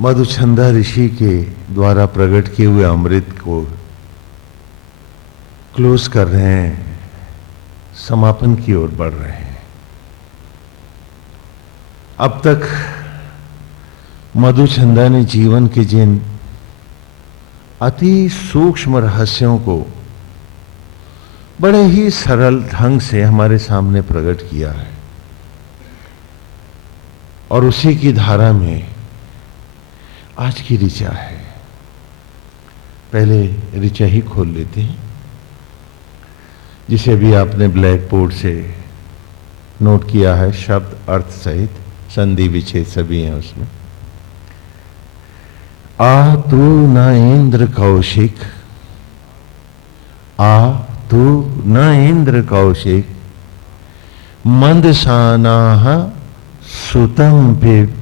मधुचंदा ऋषि के द्वारा प्रकट किए हुए अमृत को क्लोज कर रहे हैं, समापन की ओर बढ़ रहे हैं। अब तक मधुचंदा ने जीवन के जिन अति सूक्ष्म रहस्यों को बड़े ही सरल ढंग से हमारे सामने प्रकट किया है, और उसी की धारा में आज की ऋचा है। पहले ऋचा ही खोल लेते हैं, जिसे भी आपने ब्लैक बोर्ड से नोट किया है, शब्द अर्थ सहित, संधि विच्छेद सभी हैं उसमें। आ तू न इंद्र कौशिक, आ तू न इंद्र कौशिक, मंदसानाः सुतं पिब,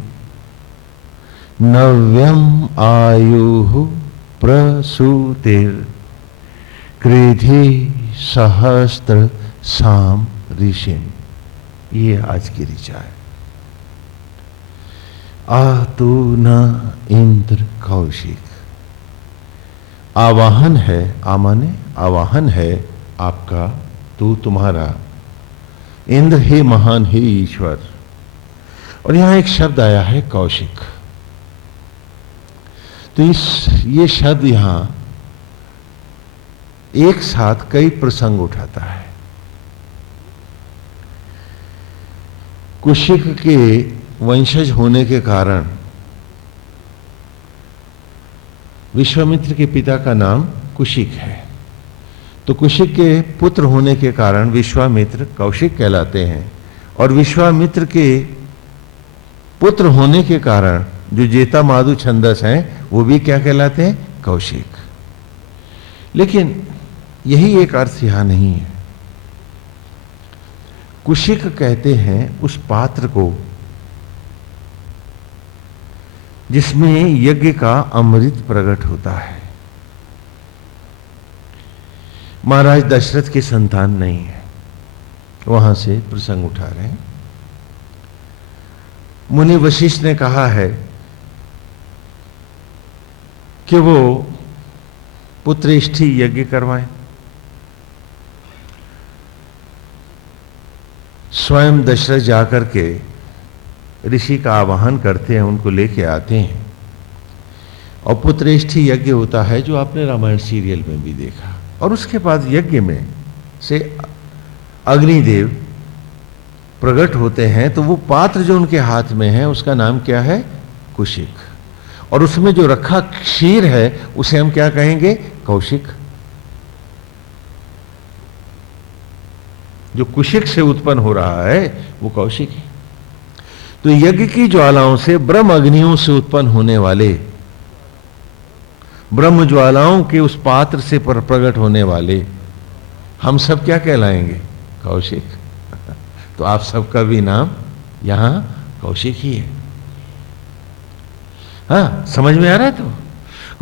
नव्यम आयुः प्रसूतिर, कृधि सहस्त्र साम ऋषिम। ये आज की ऋचा है। आ तू न इंद्र कौशिक, आवाहन है, आ माने आवाहन है आपका, तू तुम्हारा, इंद्र हे महान, हे ईश्वर। और यहां एक शब्द आया है कौशिक। तो ये शब्द यहां एक साथ कई प्रसंग उठाता है। कुशिक के वंशज होने के कारण विश्वामित्र के पिता का नाम कुशिक है, तो कुशिक के पुत्र होने के कारण विश्वामित्र कौशिक कहलाते हैं, और विश्वामित्र के पुत्र होने के कारण जो जेता माधु छंदस हैं वो भी क्या कहलाते हैं? कौशिक। लेकिन यही एक अर्थ यहां नहीं है। कुशिक कहते हैं उस पात्र को जिसमें यज्ञ का अमृत प्रकट होता है। महाराज दशरथ की संतान नहीं है, वहां से प्रसंग उठा रहे हैं। मुनि वशिष्ठ ने कहा है कि वो पुत्रेष्ठी यज्ञ करवाएं। स्वयं दशरथ जाकर के ऋषि का आवाहन करते हैं, उनको लेके आते हैं, और पुत्रेष्ठी यज्ञ होता है जो आपने रामायण सीरियल में भी देखा। और उसके बाद यज्ञ में से अग्निदेव प्रकट होते हैं, तो वो पात्र जो उनके हाथ में है उसका नाम क्या है? कुशिक। और उसमें जो रखा क्षीर है उसे हम क्या कहेंगे? कौशिक। जो कुशिक से उत्पन्न हो रहा है वो कौशिक है। तो यज्ञ की ज्वालाओं से, ब्रह्म अग्नियों से उत्पन्न होने वाले, ब्रह्म ज्वालाओं के उस पात्र से प्रकट होने वाले हम सब क्या कहलाएंगे? कौशिक। तो आप सबका भी नाम यहां कौशिक ही है। हाँ, समझ में आ रहा है? तो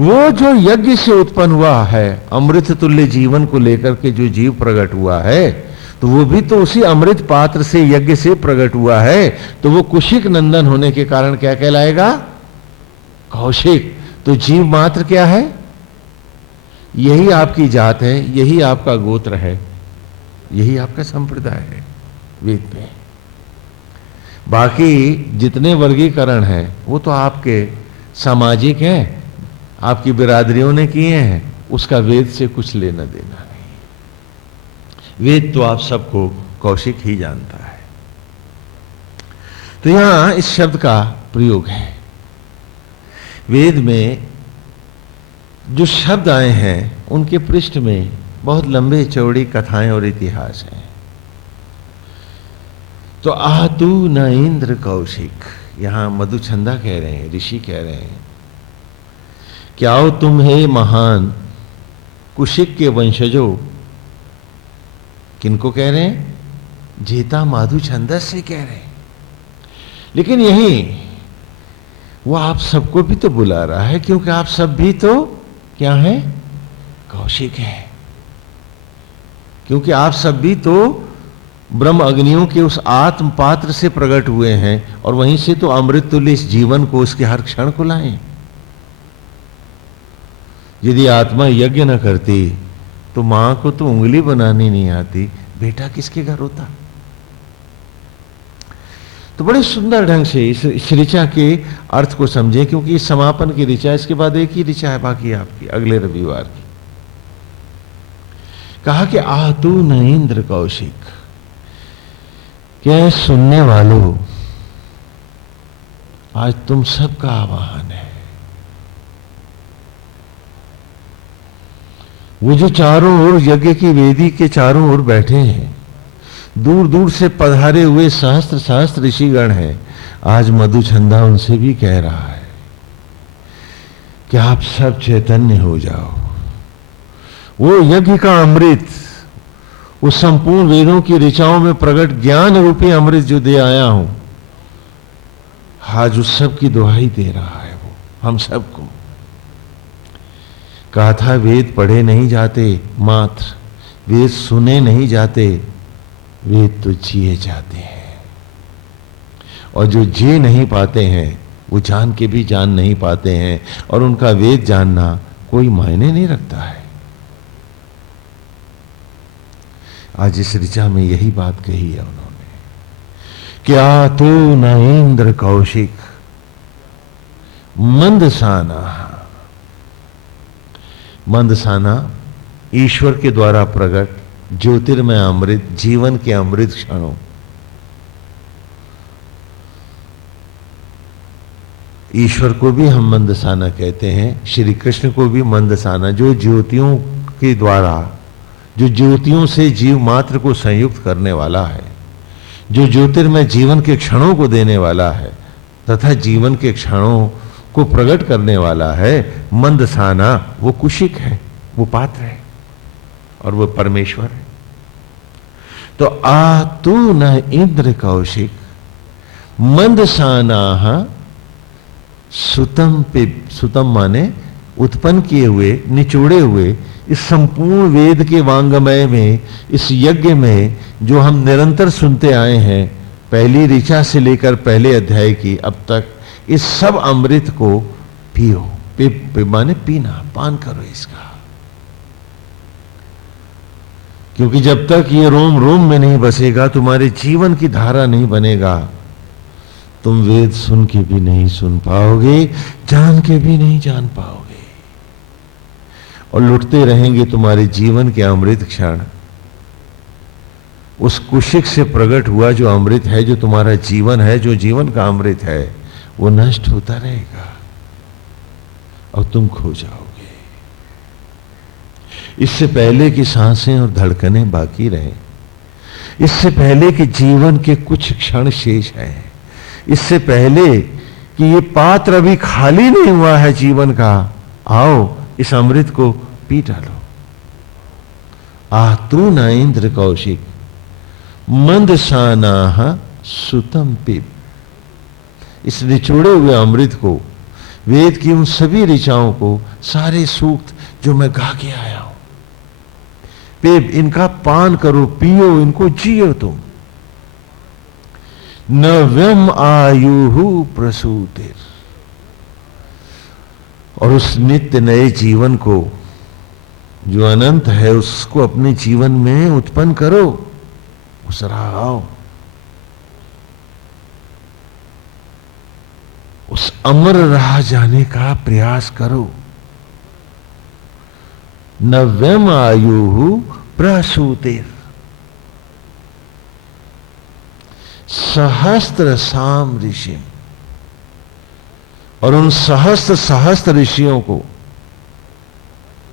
वो जो यज्ञ से उत्पन्न हुआ है, अमृत तुल्य जीवन को लेकर के जो जीव प्रकट हुआ है, तो वो भी तो उसी अमृत पात्र से, यज्ञ से प्रकट हुआ है। तो वो कुशिक नंदन होने के कारण क्या कहलाएगा? कौशिक। तो जीव मात्र क्या है? यही आपकी जात है, यही आपका गोत्र है, यही आपका संप्रदाय है वेद में। बाकी जितने वर्गीकरण हैं वो तो आपके सामाजिक हैं, आपकी बिरादरियों ने किए हैं, उसका वेद से कुछ लेना देना नहीं। वेद तो आप सबको कौशिक ही जानता है। तो यहां इस शब्द का प्रयोग है। वेद में जो शब्द आए हैं उनके पृष्ठ में बहुत लंबे चौड़ी कथाएं और इतिहास हैं। तो आतु न इंद्र कौशिक, यहां मधुचंदा कह रहे हैं, ऋषि कह रहे हैं, क्या हो तुम हे महान कुशिक के वंशजों। किनको कह रहे हैं? जेता माधु छंदस से कह रहे हैं। लेकिन यही वो आप सबको भी तो बुला रहा है, क्योंकि आप सब भी तो क्या है? कौशिक है। क्योंकि आप सब भी तो ब्रह्म अग्नियों के उस आत्म पात्र से प्रकट हुए हैं और वहीं से तो अमृत तुल्य इस जीवन को, उसके हर क्षण को लाए। यदि आत्मा यज्ञ न करती तो मां को तो उंगली बनानी नहीं आती, बेटा किसके घर होता। तो बड़े सुंदर ढंग से इस ऋचा के अर्थ को समझें, क्योंकि इस समापन की ऋचा, इसके बाद एक ही ऋचा है बाकी आपकी अगले रविवार की। कहा कि आतु न इंद्र कौशिक, क्या सुनने वालों, आज तुम सबका आवाहन है। वो जो चारों ओर यज्ञ की वेदी के चारों ओर बैठे हैं, दूर दूर से पधारे हुए सहस्त्र सहस्त्र ऋषिगण हैं, आज मधुचंदा उनसे भी कह रहा है कि आप सब चैतन्य हो जाओ। वो यज्ञ का अमृत, उस संपूर्ण वेदों की ऋचाओं में प्रकट ज्ञान रूपी अमृत जो दे आया हूं, आज उस सब की दुहाई दे रहा है वो हम सबको। कहा था वेद पढ़े नहीं जाते मात्र, वेद सुने नहीं जाते, वेद तो जिए जाते हैं। और जो जी नहीं पाते हैं वो जान के भी जान नहीं पाते हैं, और उनका वेद जानना कोई मायने नहीं रखता है। आज इस ऋचा में यही बात कही है उन्होंने, क्या तू न इंद्र कौशिक मंदसाना। मंदसाना ईश्वर के द्वारा प्रकट ज्योतिर्मय अमृत, जीवन के अमृत क्षणों। ईश्वर को भी हम मंदसाना कहते हैं, श्री कृष्ण को भी मंदसाना, जो ज्योतियों के द्वारा, जो ज्योतियों से जीव मात्र को संयुक्त करने वाला है, जो ज्योतिर्मय जीवन के क्षणों को देने वाला है तथा जीवन के क्षणों को प्रकट करने वाला है। मंदसाना वो कुशिक है, वो पात्र है और वो परमेश्वर है। तो आतु न इंद्र कौशिक मंदसाना सुतम पे, सुतम माने उत्पन्न किए हुए, निचोड़े हुए इस संपूर्ण वेद के वांगमय में, इस यज्ञ में जो हम निरंतर सुनते आए हैं, पहली ऋचा से लेकर पहले अध्याय की अब तक, इस सब अमृत को पियो। माने पीना, पान करो इसका। क्योंकि जब तक ये रोम रोम में नहीं बसेगा, तुम्हारे जीवन की धारा नहीं बनेगा, तुम वेद सुन के भी नहीं सुन पाओगे, जान के भी नहीं जान पाओगे, और लुटते रहेंगे तुम्हारे जीवन के अमृत क्षण। उस कुशिक से प्रकट हुआ जो अमृत है, जो तुम्हारा जीवन है, जो जीवन का अमृत है, वो नष्ट होता रहेगा और तुम खो जाओगे। इससे पहले कि सांसें और धड़कनें बाकी रहें, इससे पहले कि जीवन के कुछ क्षण शेष हैं, इससे पहले कि ये पात्र अभी खाली नहीं हुआ है जीवन का, आओ इस अमृत को पी डालो। आतु न इंद्र कौशिक मंदसाना सुतम पिब। इस निचोड़े हुए अमृत को, वेद की उन सभी ऋचाओं को, सारे सूक्त जो मैं गा के आया हूं, पिब, इनका पान करो, पियो, इनको जियो तुम। नव्यम आयु प्रसूतिर, और उस नित्य नए जीवन को जो अनंत है, उसको अपने जीवन में उत्पन्न करो, उस राह आओ, उस अमर राह जाने का प्रयास करो। नव्यम आयु प्रसूतिर सहस्त्र साम ऋषि, और उन सहस्त्र सहस्त्र ऋषियों को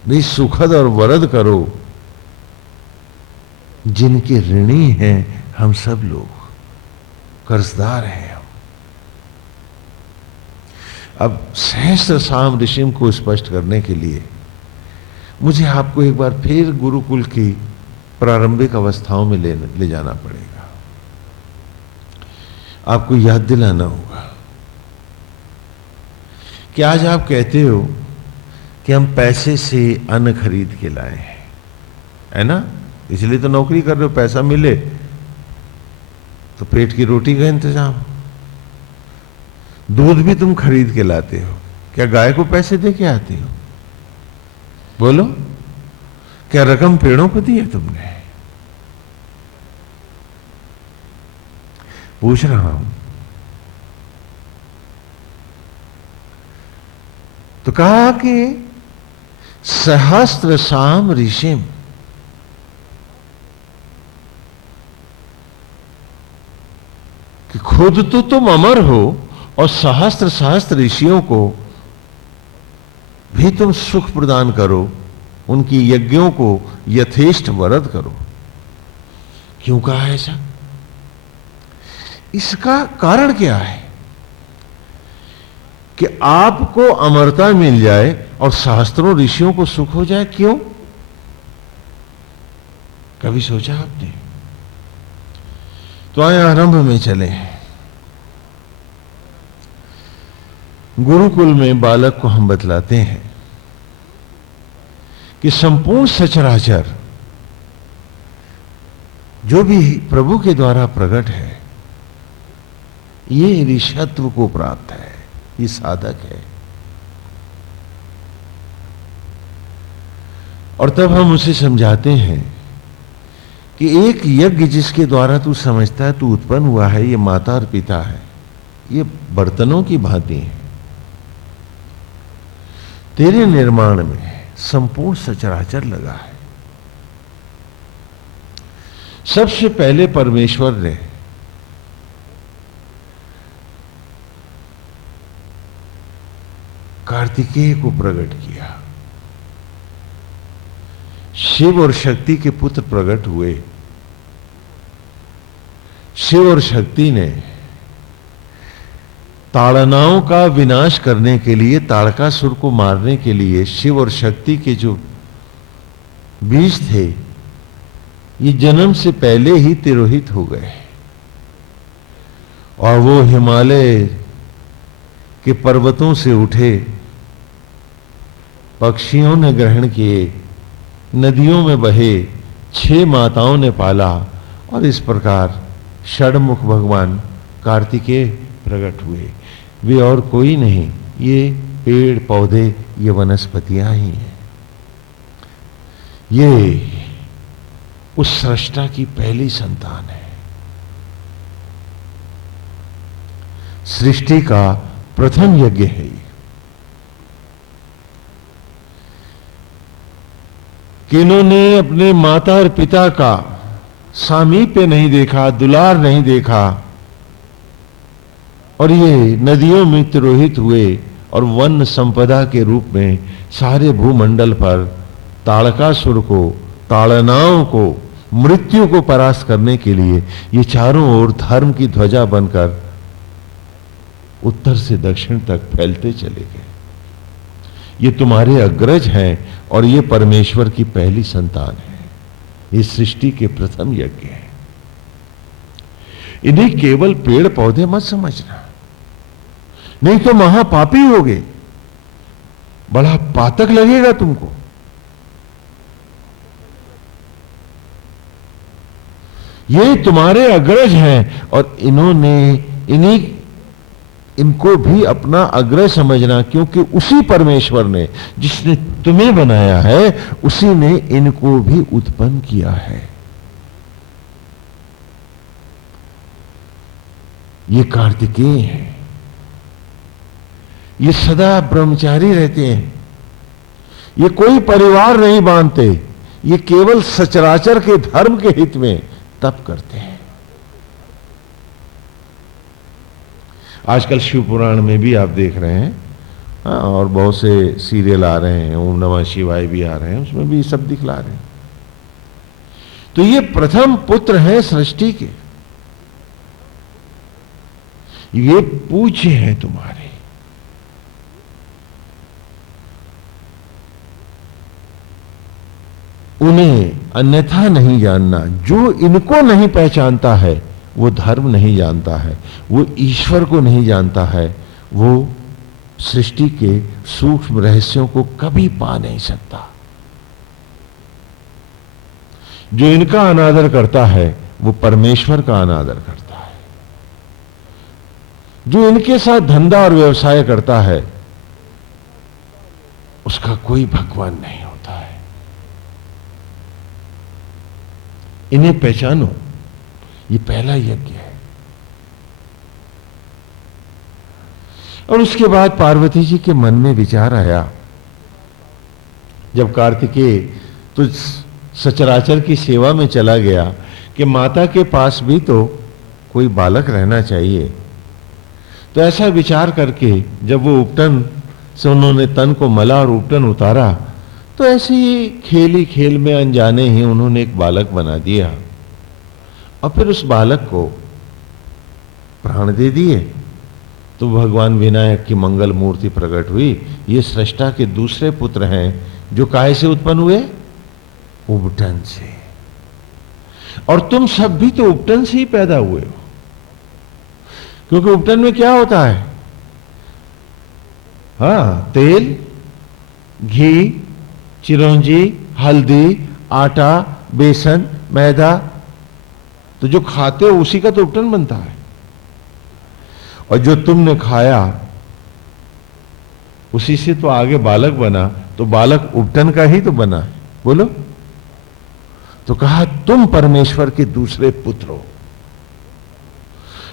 भी सुखद और वरद करो, जिनके ऋणी हैं हम सब लोग, कर्जदार हैं हम। अब सहस्त्र साम ऋषि को स्पष्ट करने के लिए मुझे आपको एक बार फिर गुरुकुल की प्रारंभिक अवस्थाओं में ले जाना पड़ेगा। आपको याद दिलाना होगा कि आज आप कहते हो कि हम पैसे से अन्न खरीद के लाए हैं, है ना, इसलिए तो नौकरी कर रहे हो, पैसा मिले तो पेट की रोटी का इंतजाम। दूध भी तुम खरीद के लाते हो, क्या गाय को पैसे दे के आते हो? बोलो, क्या रकम पेड़ों को दी है तुमने? पूछ रहा हूं। तो कहा कि सहस्त्र साम ऋषिम, कि खुद तो तुम अमर हो और सहस्त्र सहस्त्र ऋषियों को भी तुम सुख प्रदान करो, उनकी यज्ञों को यथेष्ट वरद करो। क्यों कहा है ऐसा? इसका कारण क्या है? कि आपको अमरता मिल जाए और सहस्त्रों ऋषियों को सुख हो जाए। क्यों? कभी सोचा आपने? तो आए आरंभ में चले। गुरुकुल में बालक को हम बतलाते हैं कि संपूर्ण सचराचर जो भी प्रभु के द्वारा प्रकट है, ये ऋषत्व को प्राप्त है, ये साधक है। और तब हम उसे समझाते हैं कि एक यज्ञ जिसके द्वारा तू समझता है तू उत्पन्न हुआ है, ये माता और पिता है, ये बर्तनों की भांति है। तेरे निर्माण में संपूर्ण सचराचर लगा है। सबसे पहले परमेश्वर ने कार्तिकेय को प्रकट किया। शिव और शक्ति के पुत्र प्रकट हुए। शिव और शक्ति ने ताड़नाओं का विनाश करने के लिए, ताड़कासुर को मारने के लिए, शिव और शक्ति के जो बीज थे ये जन्म से पहले ही तिरोहित हो गए और वो हिमालय के पर्वतों से उठे, पक्षियों ने ग्रहण किए, नदियों में बहे, 6 माताओं ने पाला और इस प्रकार षडमुख भगवान कार्तिकेय प्रकट हुए। वे और कोई नहीं, ये पेड़ पौधे, ये वनस्पतियां ही हैं। ये उस सृष्टा की पहली संतान है। सृष्टि का प्रथम यज्ञ है ये। कि इन्होंने अपने माता और पिता का सामीप्य नहीं देखा, दुलार नहीं देखा और ये नदियों में तिरोहित हुए और वन संपदा के रूप में सारे भूमंडल पर ताड़कासुर को, ताड़नाओं को, मृत्यु को परास्त करने के लिए ये चारों ओर धर्म की ध्वजा बनकर उत्तर से दक्षिण तक फैलते चले गए। ये तुम्हारे अग्रज हैं और ये परमेश्वर की पहली संतान है। ये सृष्टि के प्रथम यज्ञ है। इन्हें केवल पेड़ पौधे मत समझना, नहीं तो महापापी होगे, बड़ा पातक लगेगा तुमको। ये तुम्हारे अग्रज हैं और इनको भी अपना अग्रज समझना, क्योंकि उसी परमेश्वर ने जिसने तुम्हें बनाया है उसी ने इनको भी उत्पन्न किया है। ये कार्तिकेय हैं, ये सदा ब्रह्मचारी रहते हैं, ये कोई परिवार नहीं बांधते, ये केवल सचराचर के धर्म के हित में तप करते हैं। आजकल शिव पुराण में भी आप देख रहे हैं, और बहुत से सीरियल आ रहे हैं, ओम नमः शिवाय भी आ रहे हैं, उसमें भी सब दिखला रहे हैं। तो ये प्रथम पुत्र हैं सृष्टि के, ये पूज्य हैं तुम्हारे। उन्हें अन्यथा नहीं जानना। जो इनको नहीं पहचानता है वो धर्म नहीं जानता है, वो ईश्वर को नहीं जानता है, वो सृष्टि के सूक्ष्म रहस्यों को कभी पा नहीं सकता। जो इनका अनादर करता है वो परमेश्वर का अनादर करता है। जो इनके साथ धंधा और व्यवसाय करता है उसका कोई भगवान नहीं होता है। इन्हें पहचानो, ये पहला यज्ञ है। और उसके बाद पार्वती जी के मन में विचार आया, जब कार्तिकेय तो सचराचर की सेवा में चला गया, कि माता के पास भी तो कोई बालक रहना चाहिए। तो ऐसा विचार करके जब वो उपटन से उन्होंने तन को मला और उपटन उतारा, तो ऐसे ही खेल में अनजाने ही उन्होंने एक बालक बना दिया और फिर उस बालक को प्राण दे दिए। तो भगवान विनायक की मंगल मूर्ति प्रकट हुई। ये सृष्टा के दूसरे पुत्र हैं जो काहे से उत्पन्न हुए? उपटन से। और तुम सब भी तो उपटन से ही पैदा हुए हो, क्योंकि उपटन में क्या होता है? तेल, घी, चिरौंजी, हल्दी, आटा, बेसन, मैदा, तो जो खाते हो उसी का तो उपटन बनता है। और जो तुमने खाया उसी से तो आगे बालक बना, तो बालक उपटन का ही तो बना है। बोलो। तो कहा तुम परमेश्वर के दूसरे पुत्र हो,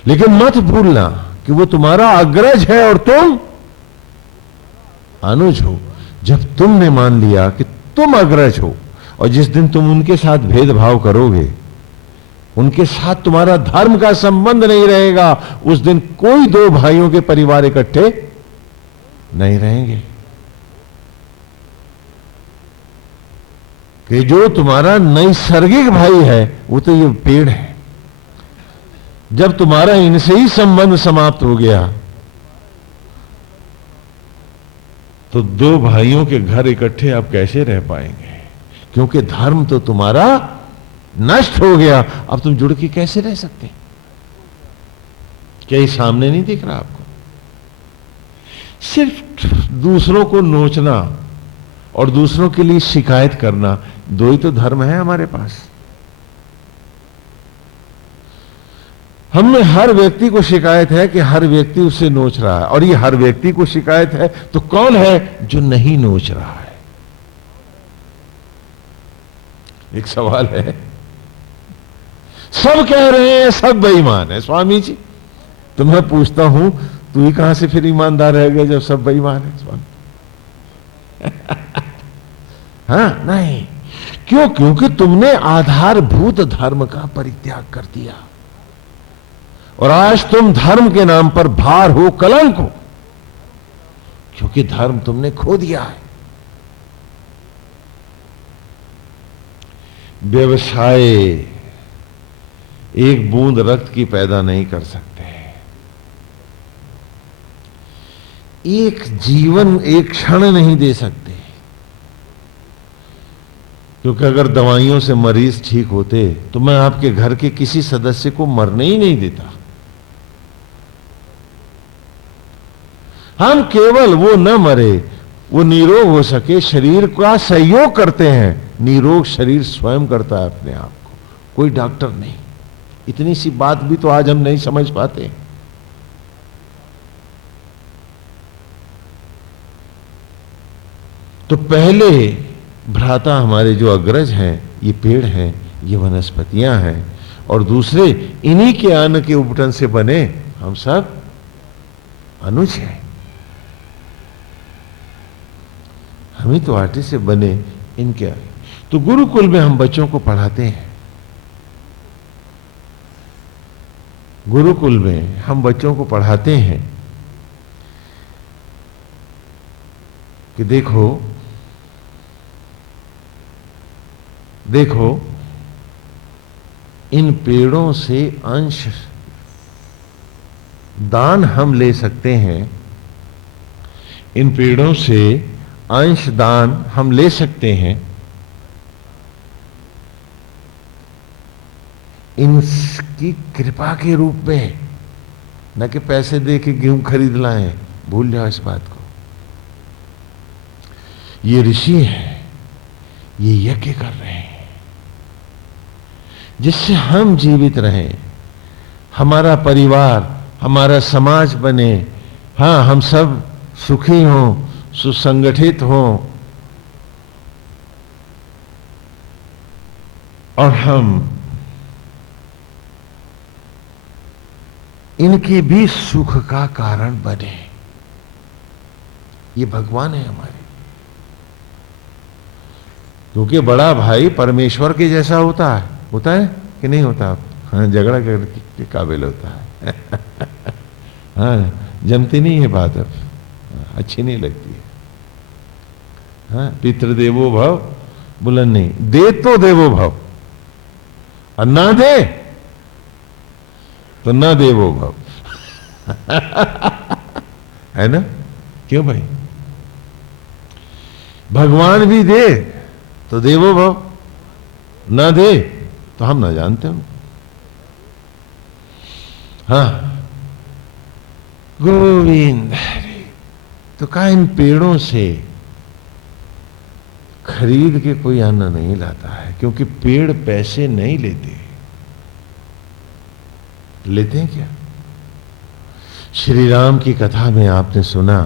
लेकिन मत भूलना कि वो तुम्हारा अग्रज है और तुम अनुज हो। जब तुमने मान लिया कि तुम अग्रज हो, और जिस दिन तुम उनके साथ भेदभाव करोगे, उनके साथ तुम्हारा धर्म का संबंध नहीं रहेगा, उस दिन कोई दो भाइयों के परिवार इकट्ठे नहीं रहेंगे। कि जो तुम्हारा नैसर्गिक भाई है वो तो ये पेड़ है। जब तुम्हारा इनसे ही संबंध समाप्त हो गया, तो दो भाइयों के घर इकट्ठे आप कैसे रह पाएंगे? क्योंकि धर्म तो तुम्हारा नष्ट हो गया। अब तुम जुड़ के कैसे रह सकते? क्या ये सामने नहीं दिख रहा आपको? सिर्फ दूसरों को नोचना और दूसरों के लिए शिकायत करना, दो ही तो धर्म है हमारे पास। हमें हर व्यक्ति को शिकायत है कि हर व्यक्ति उससे नोच रहा है, और ये हर व्यक्ति को शिकायत है तो कौन है जो नहीं नोच रहा है? एक सवाल है। सब कह रहे हैं सब बेईमान है। स्वामी जी, तो मैं पूछता हूं, तू ही कहां से फिर ईमानदार रह गया जब सब बेईमान है? स्वामी हाँ, नहीं। क्यों? क्योंकि तुमने आधारभूत धर्म का परित्याग कर दिया, और आज तुम धर्म के नाम पर भार हो, कलंक हो, क्योंकि धर्म तुमने खो दिया है। व्यवसाय एक बूंद रक्त की पैदा नहीं कर सकते, एक जीवन, एक क्षण नहीं दे सकते। क्योंकि अगर दवाइयों से मरीज ठीक होते तो मैं आपके घर के किसी सदस्य को मरने ही नहीं देता। हम केवल वो न मरे, वो निरोग हो सके, शरीर का सहयोग करते हैं। निरोग शरीर स्वयं करता है अपने आप को, कोई डॉक्टर नहीं। इतनी सी बात भी तो आज हम नहीं समझ पाते। तो पहले भ्राता हमारे जो अग्रज हैं, ये पेड़ हैं, ये वनस्पतियां हैं, और दूसरे इन्हीं के अन्न के उपटन से बने हम सब अनुज हैं। हम ही तो आटे से बने इनके। तो गुरुकुल में हम बच्चों को पढ़ाते हैं, गुरुकुल में हम बच्चों को पढ़ाते हैं कि देखो देखो, इन पेड़ों से अंश दान हम ले सकते हैं, इन पेड़ों से अंश दान हम ले सकते हैं, इनकी कृपा के रूप में, न कि पैसे दे के गेहूं खरीद लाएं। भूल जाओ इस बात को। ये ऋषि हैं, ये यज्ञ कर रहे हैं जिससे हम जीवित रहें, हमारा परिवार, हमारा समाज बने, हाँ हम सब सुखी हों, सुसंगठित हों, और हम इनके भी सुख का कारण बने। ये भगवान है हमारे। क्योंकि बड़ा भाई परमेश्वर के जैसा होता है कि नहीं होता? हाँ, झगड़ा करने के काबिल होता है। हाँ, जमती नहीं है बात, अब अच्छी नहीं लगती है। हाँ, पितृदेवो भव, बुलंद नहीं, दे तो देवो भव, और ना दे तो ना देवो भव। है ना? क्यों भाई? भगवान भी दे तो देवो भव, ना दे तो हम ना जानते हो। हाँ, गोविंद। तो कहा इन पेड़ों से खरीद के कोई अन्न नहीं लाता है, क्योंकि पेड़ पैसे नहीं लेते। लेते हैं क्या? श्री राम की कथा में आपने सुना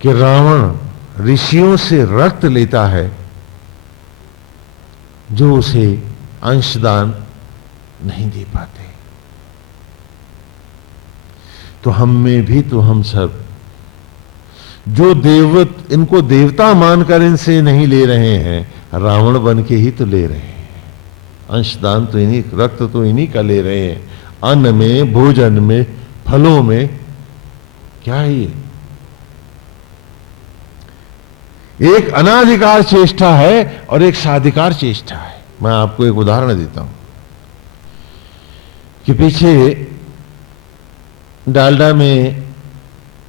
कि रावण ऋषियों से रक्त लेता है जो उसे अंशदान नहीं दे पाते। तो हम में भी, तो हम सब जो इनको देवता मानकर इनसे नहीं ले रहे हैं, रावण बन के ही तो ले रहे हैं। अंशदान तो इन्हीं, रक्त तो इन्हीं का ले रहे हैं, अन्न में, भोजन में, फलों में। क्या है ये? एक अनाधिकार चेष्टा है और एक साधिकार चेष्टा है। मैं आपको एक उदाहरण देता हूं कि पीछे डालडा में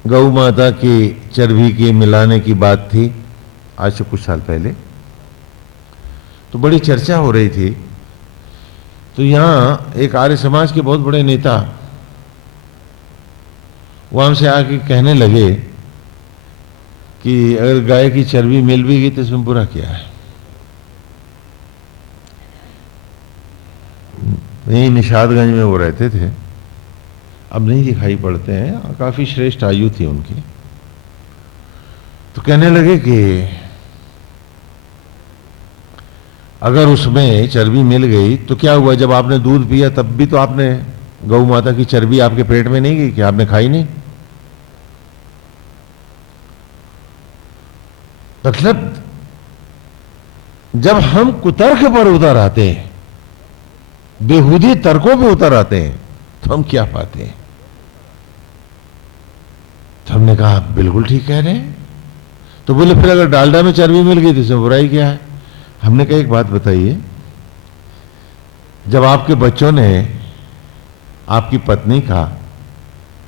गौ माता की चर्बी के मिलाने की बात थी, आज से कुछ साल पहले। तो बड़ी चर्चा हो रही थी। तो यहां एक आर्य समाज के बहुत बड़े नेता वहां से आके कहने लगे कि अगर गाय की चर्बी मिल भी गई तो इसमें बुरा क्या है। यही निषादगंज में वो रहते थे, अब नहीं दिखाई पड़ते हैं, काफी श्रेष्ठ आयु थी उनकी। तो कहने लगे कि अगर उसमें चर्बी मिल गई तो क्या हुआ, जब आपने दूध पिया तब भी तो आपने गौ माता की चर्बी आपके पेट में नहीं गई, कि आपने खाई नहीं? मतलब जब हम कुतर्क पर उतर आते हैं, बेहुदी तर्कों पे उतर आते हैं, तो हम क्या पाते हैं? तो हमने कहा बिल्कुल ठीक कह रहे हैं। तो बोले फिर अगर डालडा में चर्बी मिल गई तो इसमें बुराई क्या है? हमने कहा एक बात बताइए, जब आपके बच्चों ने आपकी पत्नी का,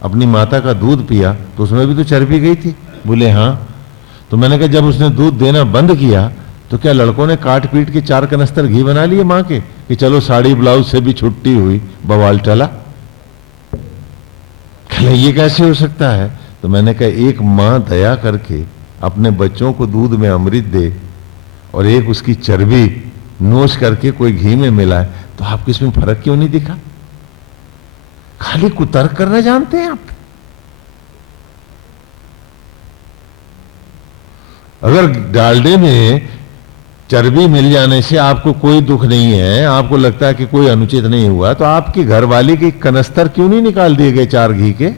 अपनी माता का दूध पिया तो उसमें भी तो चर्बी गई थी? बोले हाँ। तो मैंने कहा जब उसने दूध देना बंद किया तो क्या लड़कों ने काट पीट के 4 कनस्तर घी बना लिए मां के, कि चलो साड़ी ब्लाउज से भी छुट्टी हुई, बवाल टला? ये कैसे हो सकता है? तो मैंने कहा एक मां दया करके अपने बच्चों को दूध में अमृत दे और एक उसकी चर्बी नोच करके कोई घी में मिलाए, तो आपको इसमें फर्क क्यों नहीं दिखा? खाली कुतर्क करना जानते हैं आप। अगर डालडे में चर्बी मिल जाने से आपको कोई दुख नहीं है, आपको लगता है कि कोई अनुचित नहीं हुआ, तो आपकी घरवाली के कनस्तर क्यों नहीं निकाल दिए गए 4 घी के,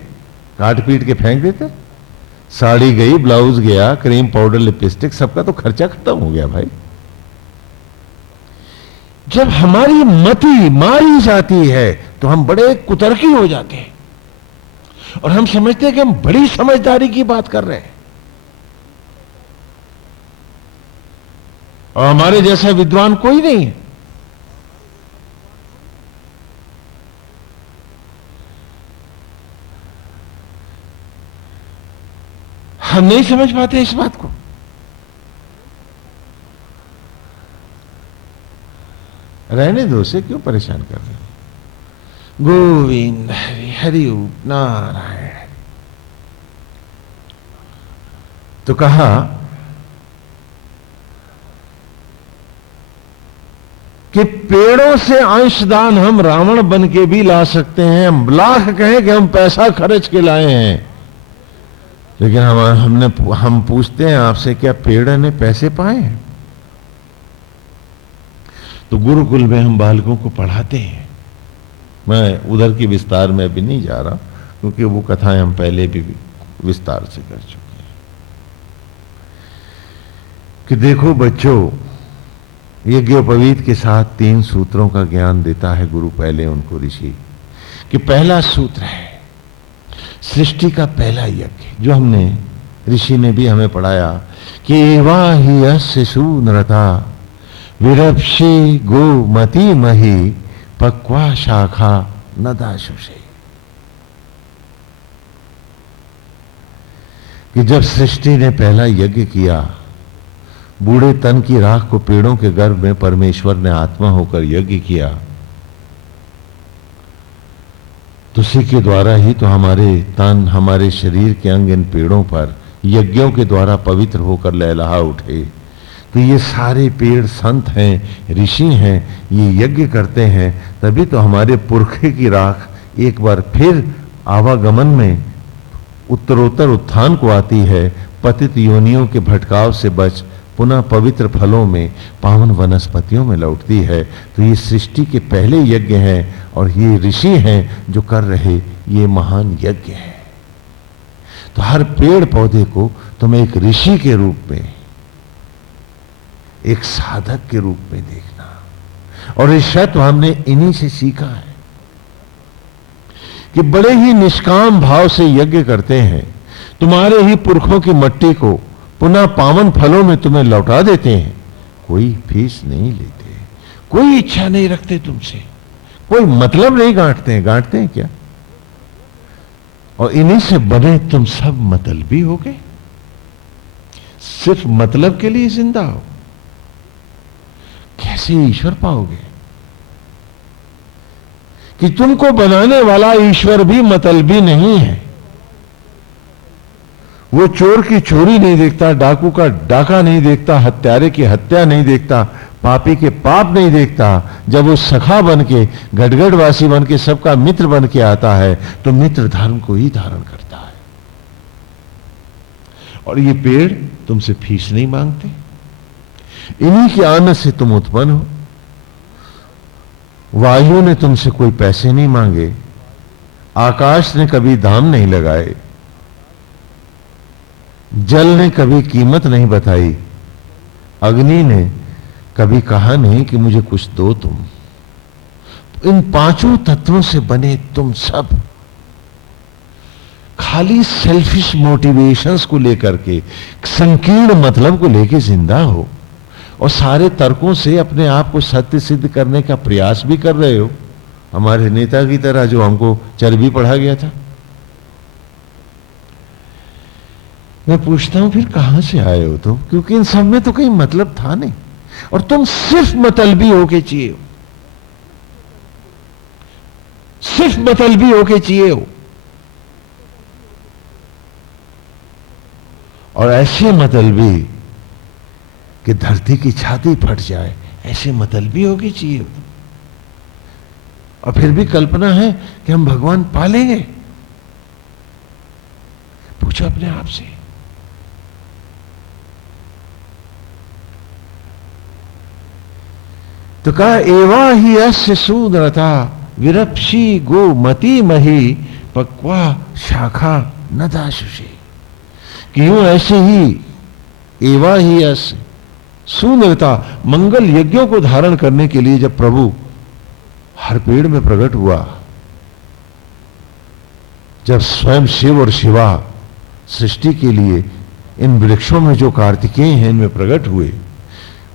काट पीट के फेंक देते? साड़ी गई, ब्लाउज गया, क्रीम पाउडर लिपस्टिक, सबका तो खर्चा खत्म हो गया भाई। जब हमारी मति मारी जाती है तो हम बड़े कुतर्की हो जाते हैं और हम समझते हैं कि हम बड़ी समझदारी की बात कर रहे हैं, और हमारे जैसा विद्वान कोई नहीं है। हम नहीं समझ पाते इस बात को। रहने दो, से क्यों परेशान कर रहे हो? गोविंद हरि हरि नारायण। तो कहा कि पेड़ों से अंशदान हम रावण बन के भी ला सकते हैं। हम लाख कहें कि हम पैसा खर्च के लाए हैं, लेकिन हम पूछते हैं आपसे, क्या पेड़ ने पैसे पाए हैं? तो गुरुकुल में हम बालकों को पढ़ाते हैं। मैं उधर की विस्तार में अभी नहीं जा रहा, क्योंकि वो कथाएं हम पहले भी विस्तार से कर चुके हैं कि देखो बच्चों, यज्ञोपवीत के साथ 3 सूत्रों का ज्ञान देता है गुरु पहले उनको ऋषि, कि पहला सूत्र है सृष्टि का पहला यज्ञ, जो हमने ऋषि ने भी हमें पढ़ाया कि एवा ही अस्य सूनरता विरप्षि गोमती मही पक्वा शाखा नदाशुषे। कि जब सृष्टि ने पहला यज्ञ किया, बूढ़े तन की राख को पेड़ों के गर्भ में परमेश्वर ने आत्मा होकर यज्ञ किया, तो उसी के द्वारा ही तो हमारे तन, हमारे शरीर के अंग इन पेड़ों पर यज्ञों के द्वारा पवित्र होकर लहलहा उठे। तो ये सारे पेड़ संत हैं, ऋषि हैं, ये यज्ञ करते हैं, तभी तो हमारे पुरखे की राख एक बार फिर आवागमन में उत्तरोत्तर उत्थान को आती है, पतित योनियों के भटकाव से बच पुनः पवित्र फलों में, पावन वनस्पतियों में लौटती है। तो ये सृष्टि के पहले यज्ञ हैं और ये ऋषि हैं जो कर रहे ये महान यज्ञ है। तो हर पेड़ पौधे को तुम एक ऋषि के रूप में, एक साधक के रूप में देखना। और इस तत्व हमने इन्हीं से सीखा है कि बड़े ही निष्काम भाव से यज्ञ करते हैं, तुम्हारे ही पुरखों की मट्टी को पुनः पावन फलों में तुम्हें लौटा देते हैं। कोई फीस नहीं लेते, कोई इच्छा नहीं रखते तुमसे, कोई मतलब नहीं गांटते हैं क्या? और इन्हीं से बने तुम सब मतलबी हो गए, सिर्फ मतलब के लिए जिंदा हो। कैसे ईश्वर पाओगे? कि तुमको बनाने वाला ईश्वर भी मतलबी नहीं है। वो चोर की चोरी नहीं देखता, डाकू का डाका नहीं देखता, हत्यारे की हत्या नहीं देखता, पापी के पाप नहीं देखता। जब वो सखा बन के, गढ़गढ़वासी बन के, सबका मित्र बन के आता है, तो मित्र धर्म को ही धारण करता है। और ये पेड़ तुमसे फीस नहीं मांगते, इन्हीं की आनंद से तुम उत्पन्न हो। वायु ने तुमसे कोई पैसे नहीं मांगे, आकाश ने कभी दाम नहीं लगाए, जल ने कभी कीमत नहीं बताई, अग्नि ने कभी कहा नहीं कि मुझे कुछ दो तुम। इन 5 तत्वों से बने तुम सब खाली सेल्फिश मोटिवेशंस को लेकर के, संकीर्ण मतलब को लेकर जिंदा हो, और सारे तर्कों से अपने आप को सत्य सिद्ध करने का प्रयास भी कर रहे हो, हमारे नेता की तरह जो हमको चर्बी पढ़ा गया था। मैं पूछता हूं, फिर कहां से आए हो तुम? क्योंकि इन सब में तो कहीं मतलब था नहीं, और तुम सिर्फ मतलबी होके चाहिए हो, सिर्फ मतलबी होके चाहिए हो। और ऐसे मतलबी कि धरती की छाती फट जाए, ऐसे मतलबी होके चाहिए हो। और फिर भी कल्पना है कि हम भगवान पालेंगे। पूछो अपने आप से। तो कहा एवा ही अस्य सूदरता विरप्षि गोमती मही पक्वा शाखा नदाशुषे। कि यूं ऐसे ही एवा ही अस्य सुंदरता, मंगल यज्ञों को धारण करने के लिए जब प्रभु हर पेड़ में प्रकट हुआ, जब स्वयं शिव और शिवा सृष्टि के लिए इन वृक्षों में जो कार्तिकेय हैं इनमें प्रकट हुए,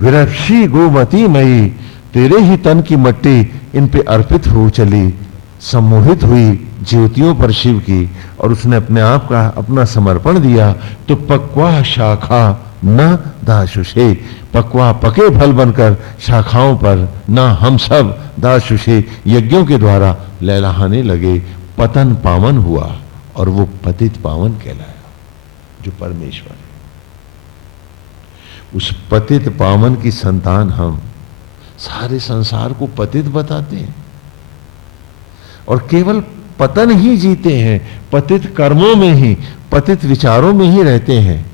विरप्षि गोमती मई, तेरे ही तन की मट्टी इन पे अर्पित हो चली, सम्मोहित हुई ज्योतियों पर शिव की, और उसने अपने आप का अपना समर्पण दिया। तो पक्वा शाखा न दाशुषे, पक्वा पके फल बनकर शाखाओं पर ना हम सब दाशुषे यज्ञों के द्वारा लहलहाने लगे। पतन पावन हुआ और वो पतित पावन कहलाया, जो परमेश्वर है। उस पतित पावन की संतान हम, सारे संसार को पतित बताते हैं और केवल पतन ही जीते हैं, पतित कर्मों में ही, पतित विचारों में ही रहते हैं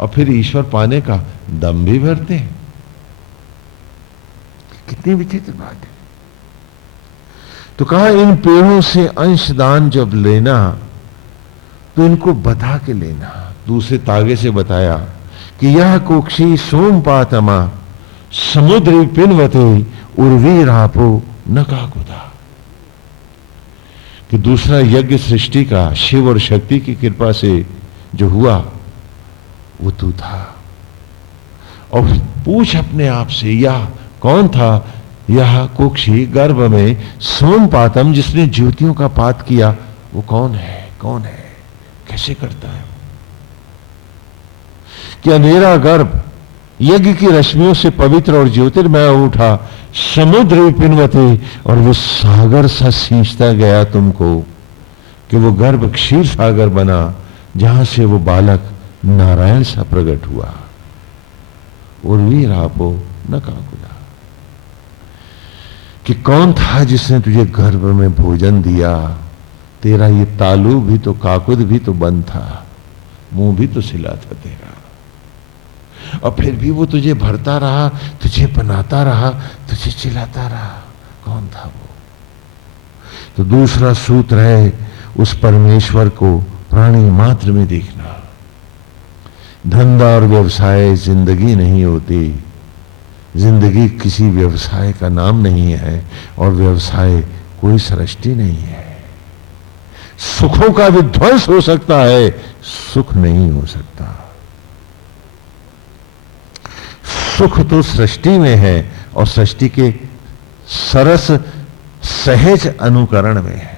और फिर ईश्वर पाने का दम भी भरते हैं। कितनी विचित्र बात है। तो कहा इन पेड़ों से अंशदान जब लेना तो इनको बता के लेना। दूसरे तागे से बताया कि यह कुक्षी सोमपातमा समुद्र पिनवते उर्वी रापो न काकुदा, कि दूसरा यज्ञ सृष्टि का शिव और शक्ति की कृपा से जो हुआ वो तू था। और पूछ अपने आप से, यह कौन था? यह कुक्षी गर्भ में सोमपातम जिसने ज्योतियों का पात किया, वो कौन है? कौन है? कैसे करता है? कि अंधेरा गर्भ यज्ञ की रश्मियों से पवित्र और ज्योतिर्मय उठा, समुद्र पिनवते, और वो सागर सा सींचता गया तुमको, कि वो गर्भ क्षीर सागर बना जहां से वो बालक नारायण सा प्रकट हुआ। उर्वी रापो न काकुदा, कि कौन था जिसने तुझे गर्भ में भोजन दिया? तेरा ये तालू भी तो, काकुद भी तो बंद था, मुंह भी तो सिला था तेरा, और फिर भी वो तुझे भरता रहा, तुझे बनाता रहा, तुझे चिल्लाता रहा। कौन था वो? तो दूसरा सूत्र है उस परमेश्वर को प्राणी मात्र में देखना। धंधा और व्यवसाय जिंदगी नहीं होती, जिंदगी किसी व्यवसाय का नाम नहीं है, और व्यवसाय कोई सृष्टि नहीं है। सुखों का विध्वंस हो सकता है, सुख नहीं हो सकता। सुख तो सृष्टि में है, और सृष्टि के सरस सहज अनुकरण में है।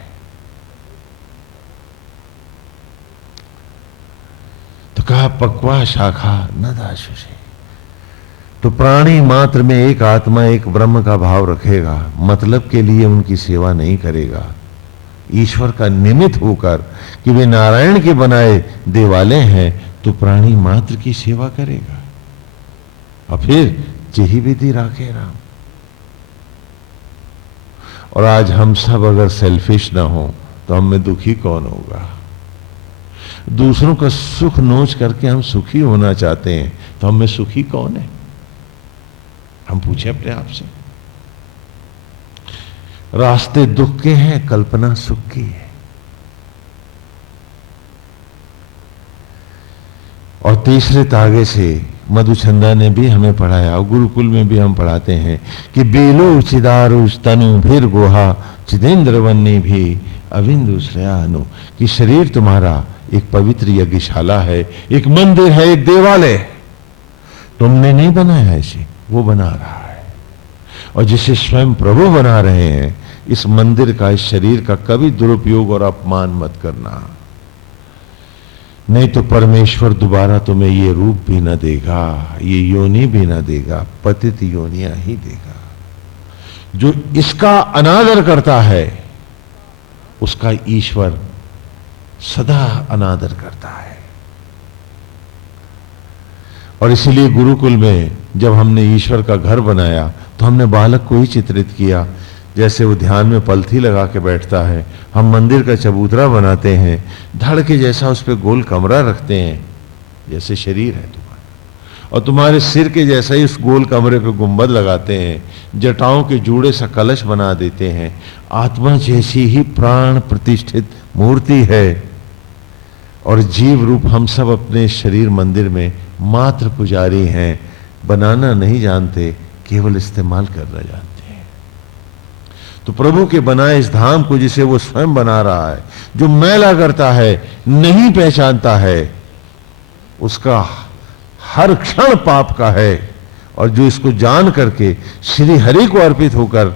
तो कहा पक्वा शाखा न दाशुषे, तो प्राणी मात्र में एक आत्मा, एक ब्रह्म का भाव रखेगा, मतलब के लिए उनकी सेवा नहीं करेगा, ईश्वर का निमित्त होकर कि वे नारायण के बनाए देवालय हैं, तो प्राणी मात्र की सेवा करेगा। और फिर यही विधि राखे राम। और आज हम सब अगर सेल्फिश ना हो तो हम में दुखी कौन होगा? दूसरों का सुख नोच करके हम सुखी होना चाहते हैं, तो हम में सुखी कौन है? हम पूछे अपने आप से। रास्ते दुख के हैं, कल्पना सुख की है। और तीसरे तागे से मधुचंदा ने भी हमें पढ़ाया, और गुरुकुल में भी हम पढ़ाते हैं कि बेलो चिदारुष तनु फिर गुहा चिदेंद्र वन्नी भी अविंदु श्रेयानु, कि शरीर तुम्हारा एक पवित्र यज्ञशाला है, एक मंदिर है, एक देवालय। तुमने नहीं बनाया ऐसी, वो बना रहा है। और जिसे स्वयं प्रभु बना रहे हैं, इस मंदिर का, इस शरीर का कभी दुरुपयोग और अपमान मत करना, नहीं तो परमेश्वर दोबारा तुम्हें ये रूप भी न देगा, ये योनि भी न देगा, पतित योनियां ही देगा। जो इसका अनादर करता है उसका ईश्वर सदा अनादर करता है। और इसीलिए गुरुकुल में जब हमने ईश्वर का घर बनाया तो हमने बालक को ही चित्रित किया, जैसे वो ध्यान में पलथी लगा के बैठता है। हम मंदिर का चबूतरा बनाते हैं, धड़ के जैसा उस पर गोल कमरा रखते हैं, जैसे शरीर है तुम्हारा, और तुम्हारे सिर के जैसा ही उस गोल कमरे पे गुंबद लगाते हैं, जटाओं के जूड़े सा कलश बना देते हैं। आत्मा जैसी ही प्राण प्रतिष्ठित मूर्ति है, और जीव रूप हम सब अपने शरीर मंदिर में मात्र पुजारी हैं। बनाना नहीं जानते, केवल इस्तेमाल करना जानते हैं। तो प्रभु के बनाए इस धाम को, जिसे वो स्वयं बना रहा है, जो मैला करता है, नहीं पहचानता है, उसका हर क्षण पाप का है। और जो इसको जान करके श्री हरि को अर्पित होकर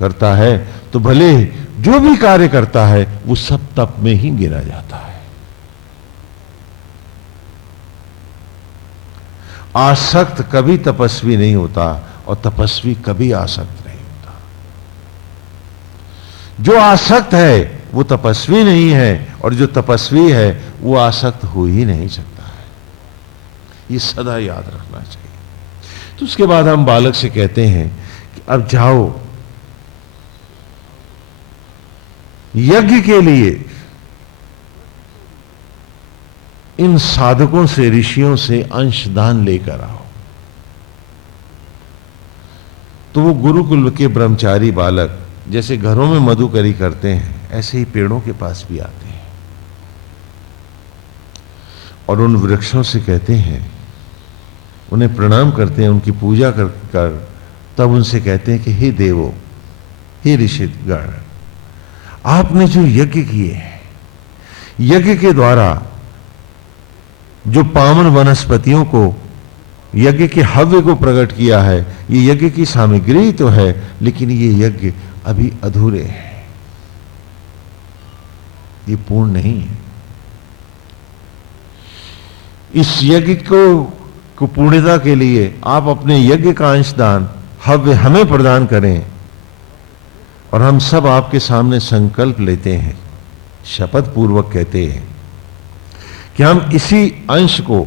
करता है, तो भले जो भी कार्य करता है वो सब तप में ही गिना जाता है। आसक्त कभी तपस्वी नहीं होता, और तपस्वी कभी आसक्त नहीं होता। जो आसक्त है वो तपस्वी नहीं है, और जो तपस्वी है वो आसक्त हो ही नहीं सकता है। ये सदा याद रखना चाहिए। तो उसके बाद हम बालक से कहते हैं कि अब जाओ यज्ञ के लिए इन साधकों से, ऋषियों से अंशदान लेकर आओ। तो वो गुरुकुल के ब्रह्मचारी बालक जैसे घरों में मधुकरी करते हैं, ऐसे ही पेड़ों के पास भी आते हैं और उन वृक्षों से कहते हैं, उन्हें प्रणाम करते हैं, उनकी पूजा कर तब उनसे कहते हैं कि हे देवो, हे ऋषिगण, आपने जो यज्ञ किए हैं, यज्ञ के द्वारा जो पावन वनस्पतियों को, यज्ञ के हव्य को प्रकट किया है, ये यज्ञ की सामग्री तो है, लेकिन ये यज्ञ अभी अधूरे हैं, ये पूर्ण नहीं है। इस यज्ञ को पूर्णता के लिए आप अपने यज्ञ का अंशदान, हव्य हमें प्रदान करें। और हम सब आपके सामने संकल्प लेते हैं, शपथ पूर्वक कहते हैं कि हम इसी अंश को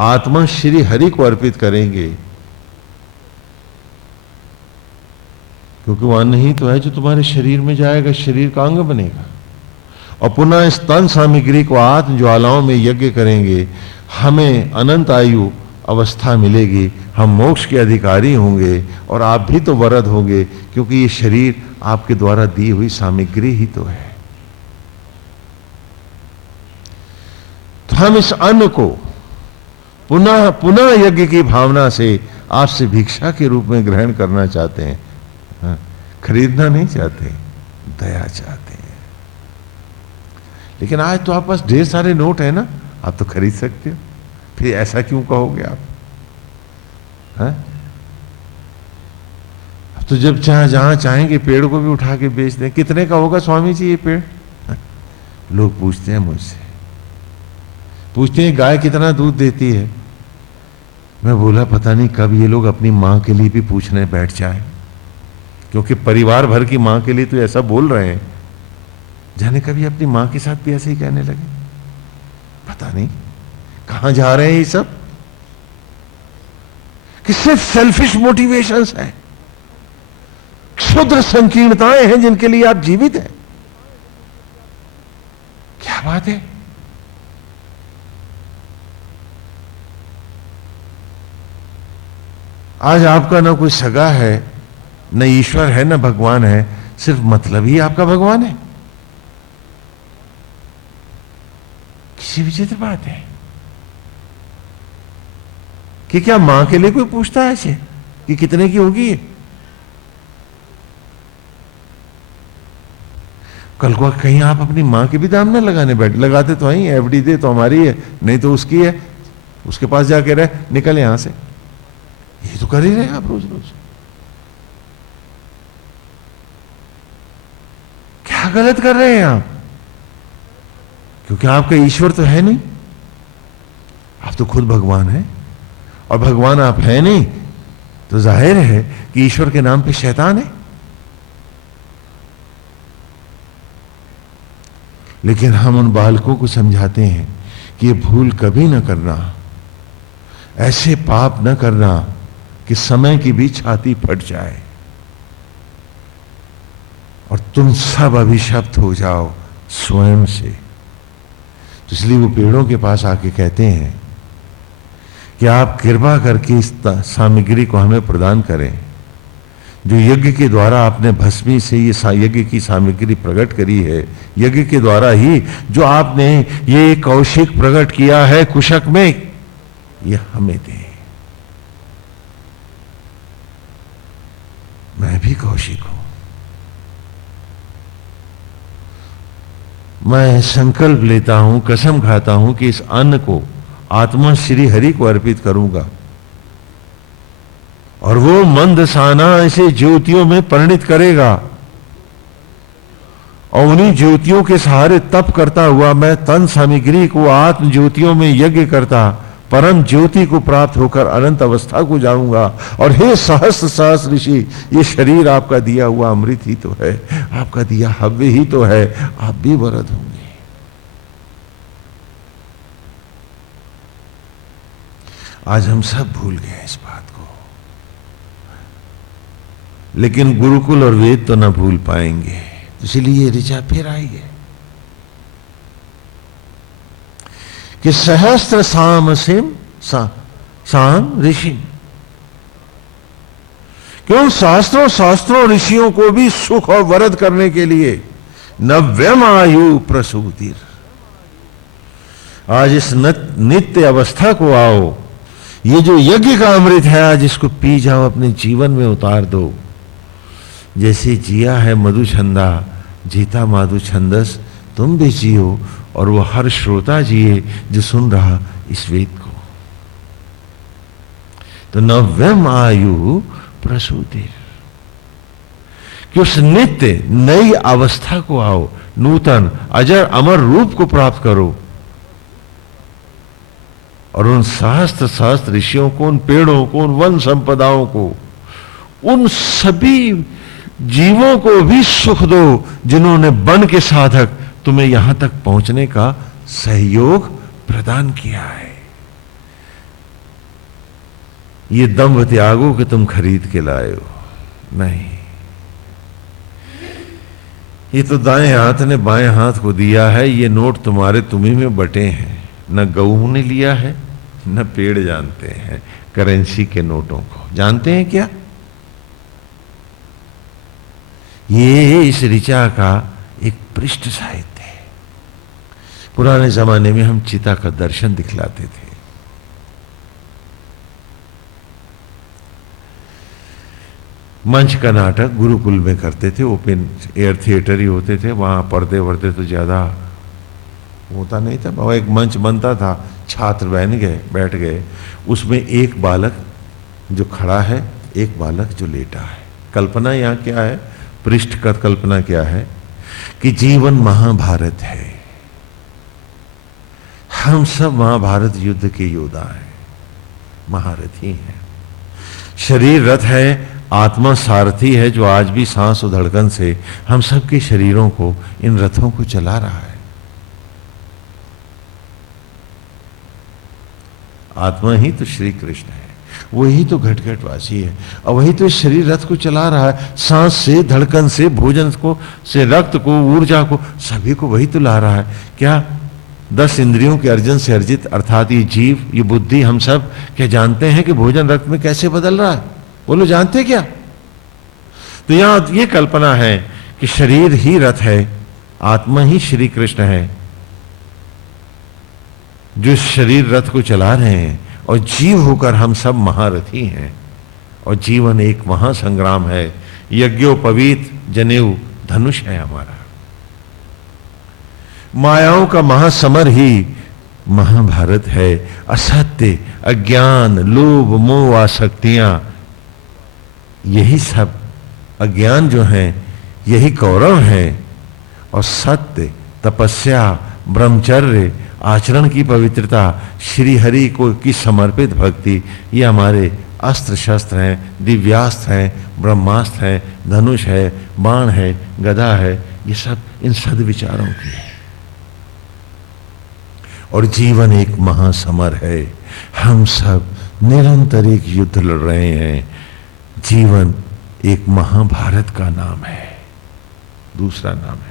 आत्मा श्री हरि को अर्पित करेंगे, क्योंकि वो अन्न ही तो है जो तुम्हारे शरीर में जाएगा, शरीर का अंग बनेगा। और पुनः इस तन सामग्री को आत्म ज्वालाओं में यज्ञ करेंगे, हमें अनंत आयु अवस्था मिलेगी, हम मोक्ष के अधिकारी होंगे और आप भी तो वरद होंगे, क्योंकि ये शरीर आपके द्वारा दी हुई सामग्री ही तो है। तो हम इस अन्न को पुनः पुनः यज्ञ की भावना से आपसे भिक्षा के रूप में ग्रहण करना चाहते हैं। हाँ, खरीदना नहीं चाहते, दया चाहते हैं। लेकिन आज तो आप पास ढेर सारे नोट है ना, आप तो खरीद सकते हो, फिर ऐसा क्यों कहोगे आप? हाँ? अब तो जब जहां चाहेंगे पेड़ को भी उठा के बेच दें। कितने का होगा स्वामी जी ये पेड़? हाँ? लोग पूछते हैं मुझसे, पूछते हैं गाय कितना दूध देती है। मैं बोला पता नहीं कब ये लोग अपनी मां के लिए भी पूछने बैठ जाए, क्योंकि परिवार भर की मां के लिए तो ऐसा बोल रहे हैं, जाने कभी अपनी मां के साथ भी ऐसे ही कहने लगे। पता नहीं कहां जा रहे हैं ये सब, कि सिर्फ सेल्फिश मोटिवेशंस हैं, क्षुद्र संकीर्णताएं हैं जिनके लिए आप जीवित हैं। क्या बात है? आज आपका ना कोई सगा है, न ईश्वर है, न भगवान है, सिर्फ मतलब ही आपका भगवान है। किसी विचित्र बात है कि क्या मां के लिए कोई पूछता है ऐसे कि कितने की होगी ये? कल को कहीं आप अपनी मां के भी दाम ना लगाने बैठ, लगाते तो ही एफडी दे तो हमारी है, नहीं तो उसकी है, उसके पास जाके रहे, निकल यहां से। ये तो कर ही रहे हैं आप रोज रोज। क्या गलत कर रहे हैं आप? क्योंकि आपका ईश्वर तो है नहीं, आप तो खुद भगवान हैं, और भगवान आप है नहीं तो जाहिर है कि ईश्वर के नाम पे शैतान है। लेकिन हम उन बालकों को समझाते हैं कि ये भूल कभी ना करना, ऐसे पाप न करना कि समय की भी छाती फट जाए और तुम सब अभिशप्त हो जाओ स्वयं से। तो इसलिए वो पेड़ों के पास आके कहते हैं कि आप कृपा करके इस सामग्री को हमें प्रदान करें, जो यज्ञ के द्वारा आपने भस्मी से ये यज्ञ की सामग्री प्रकट करी है, यज्ञ के द्वारा ही जो आपने ये कौशिक प्रकट किया है कुशक में, ये हमें दें। मैं भी कौशिक हूं, मैं संकल्प लेता हूं, कसम खाता हूं कि इस अन्न को आत्मा श्री हरि को अर्पित करूंगा, और वो मंदसाना इसे ज्योतियों में परिणित करेगा, और उन्हीं ज्योतियों के सहारे तप करता हुआ मैं तन सामग्री को आत्म ज्योतियों में यज्ञ करता परम ज्योति को प्राप्त होकर अनंत अवस्था को जाऊंगा। और हे सहस्त्र सहस्त्र ऋषि, ये शरीर आपका दिया हुआ अमृत ही तो है, आपका दिया हव्य ही तो है, आप भी वरद होंगे। आज हम सब भूल गए इस बात को। लेकिन गुरुकुल और वेद तो ना भूल पाएंगे। इसलिए ये ऋचा फिर आई है कि सहस्त्र साम सिम साम ऋषि, क्यों शास्त्रों ऋषियों को भी सुख और वरद करने के लिए नव्यम आयु प्रसूतिर। आज इस नित्य अवस्था को आओ, ये जो यज्ञ का अमृत है आज इसको पी जाओ, अपने जीवन में उतार दो। जैसे जिया है मधुछंदा, जीता माधु छंदस, तुम भी जियो और वो हर श्रोता जिए जो सुन रहा इस वेद को। तो नव्यम आयु प्रसूतिर, कि उस नित्य नई अवस्था को आओ, नूतन अजर अमर रूप को प्राप्त करो। और उन सहस्त्र ऋषियों को, उन पेड़ों को, उन वन संपदाओं को, उन सभी जीवों को भी सुख दो जिन्होंने बन के साधक तुम्हें यहां तक पहुंचने का सहयोग प्रदान किया है। ये दंभ त्यागो कि तुम खरीद के लाए हो, नहीं। ये तो दाएं हाथ ने बाएं हाथ को दिया है, ये नोट तुम्हारे तुम्ही में बटे हैं। न गऊ ने लिया है न पेड़ जानते हैं करेंसी के नोटों को। जानते हैं क्या? ये इस ऋचा का एक पृष्ठ साहित्य है। पुराने जमाने में हम चिता का दर्शन दिखलाते थे। मंच का नाटक गुरुकुल में करते थे, ओपन एयर थिएटर ही होते थे, वहां पर्दे वर्दे तो ज्यादा होता नहीं था। वहां एक मंच बनता था, छात्र बैठ गए, उसमें एक बालक जो खड़ा है, एक बालक जो लेटा है। कल्पना यहां क्या है, पृष्ठ का कल्पना क्या है कि जीवन महाभारत है। हम सब महाभारत युद्ध के योद्धा हैं, महारथी हैं। शरीर रथ है, आत्मा सारथी है जो आज भी सांस और धड़कन से हम सबके शरीरों को, इन रथों को चला रहा है। आत्मा ही तो श्री कृष्ण है, वही तो घट घटवासी है, और वही तो इस शरीर रथ को चला रहा है। सांस से, धड़कन से, भोजन को, से रक्त को, ऊर्जा को, सभी को वही तो ला रहा है। क्या 10 इंद्रियों के अर्जन से अर्जित अर्थात ये जीव, ये बुद्धि, हम सब क्या जानते हैं कि भोजन रक्त में कैसे बदल रहा है? बोलो, जानते क्या? तो यहां ये कल्पना है कि शरीर ही रथ है, आत्मा ही श्री कृष्ण है जो शरीर रथ को चला रहे हैं, और जीव होकर हम सब महारथी हैं। और जीवन एक महासंग्राम है, यज्ञोपवीत जनेऊ धनुष है हमारा। मायाओं का महासमर ही महाभारत है। असत्य, अज्ञान, लोभ, मोह, आसक्तियां, यही सब अज्ञान जो हैं यही कौरव हैं, और सत्य, तपस्या, ब्रह्मचर्य, आचरण की पवित्रता, श्री हरि को की समर्पित भक्ति, ये हमारे अस्त्र शस्त्र हैं, दिव्यास्त्र हैं, ब्रह्मास्त्र हैं, धनुष है, बाण है, गदा है, ये सब इन सद्विचारों की है। और जीवन एक महासमर है, हम सब निरंतर एक युद्ध लड़ रहे हैं। जीवन एक महाभारत का नाम है, दूसरा नाम है।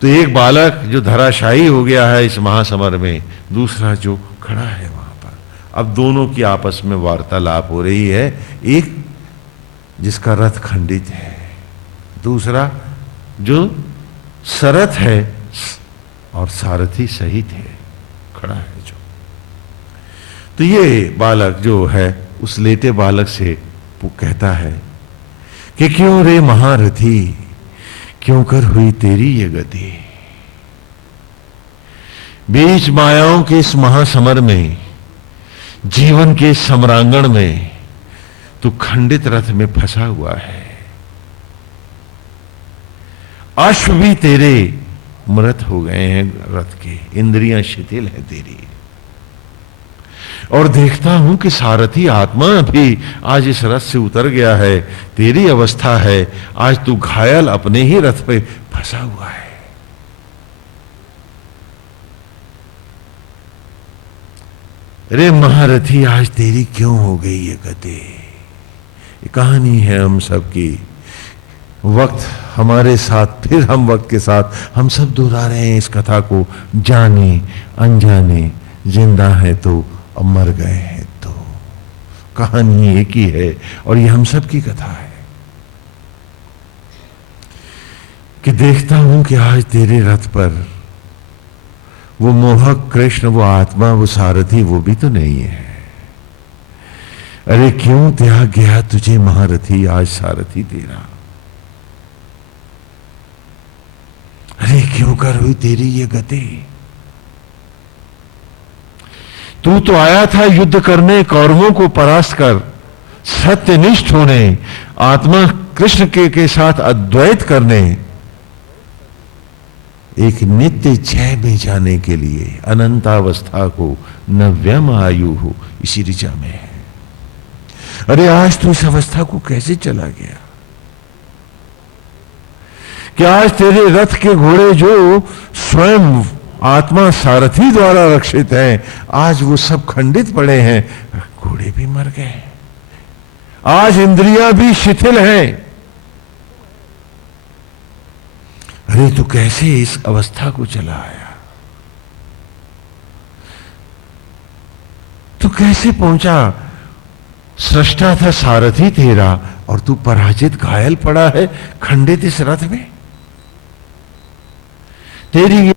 तो एक बालक जो धराशायी हो गया है इस महासमर में, दूसरा जो खड़ा है वहां पर। अब दोनों की आपस में वार्तालाप हो रही है। एक जिसका रथ खंडित है, दूसरा जो सरथ है और सारथी सहित है, खड़ा है जो। तो ये बालक जो है उस लेटे बालक से वो कहता है कि क्यों रे महारथी, क्यों कर हुई तेरी ये गति। बीच मायाओं के इस महासमर में, जीवन के सम्रांगण में तू खंडित रथ में फंसा हुआ है। अश्व भी तेरे मृत हो गए हैं रथ के, इंद्रियां शिथिल है तेरी। और देखता हूं कि सारथी आत्मा भी आज इस रथ से उतर गया है। तेरी अवस्था है, आज तू घायल अपने ही रथ पे फंसा हुआ है। रे महारथी, आज तेरी क्यों हो गई ये गति? ये कहानी है हम सबकी। वक्त हमारे साथ, फिर हम वक्त के साथ हम सब दोहरा रहे हैं इस कथा को, जाने अनजाने। जिंदा है तो अब मर गए हैं तो, कहानी एक ही है और ये हम सब की कथा है। कि देखता हूं कि आज तेरे रथ पर वो मोहक कृष्ण, वो आत्मा, वो सारथी, वो भी तो नहीं है। अरे क्यों त्याग गया तुझे महारथी, आज सारथी तेरा। अरे क्यों कर हुई तेरी ये गति। तू तो आया था युद्ध करने, कौरवों को परास्त कर, सत्यनिष्ठ होने, आत्मा कृष्ण के साथ अद्वैत करने, एक नित्य जय में जाने के लिए, अनंतावस्था को नव्यम आयु हो, इसी ऋचा में है। अरे आज तू इस अवस्था को कैसे चला गया कि आज तेरे रथ के घोड़े जो स्वयं आत्मा सारथी द्वारा रक्षित हैं, आज वो सब खंडित पड़े हैं, घोड़े भी मर गए, आज इंद्रियां भी शिथिल हैं। अरे तू कैसे इस अवस्था को चला आया, तू कैसे पहुंचा। सृष्टा था सारथी तेरा और तू पराजित घायल पड़ा है खंडित इस रथ में। तेरी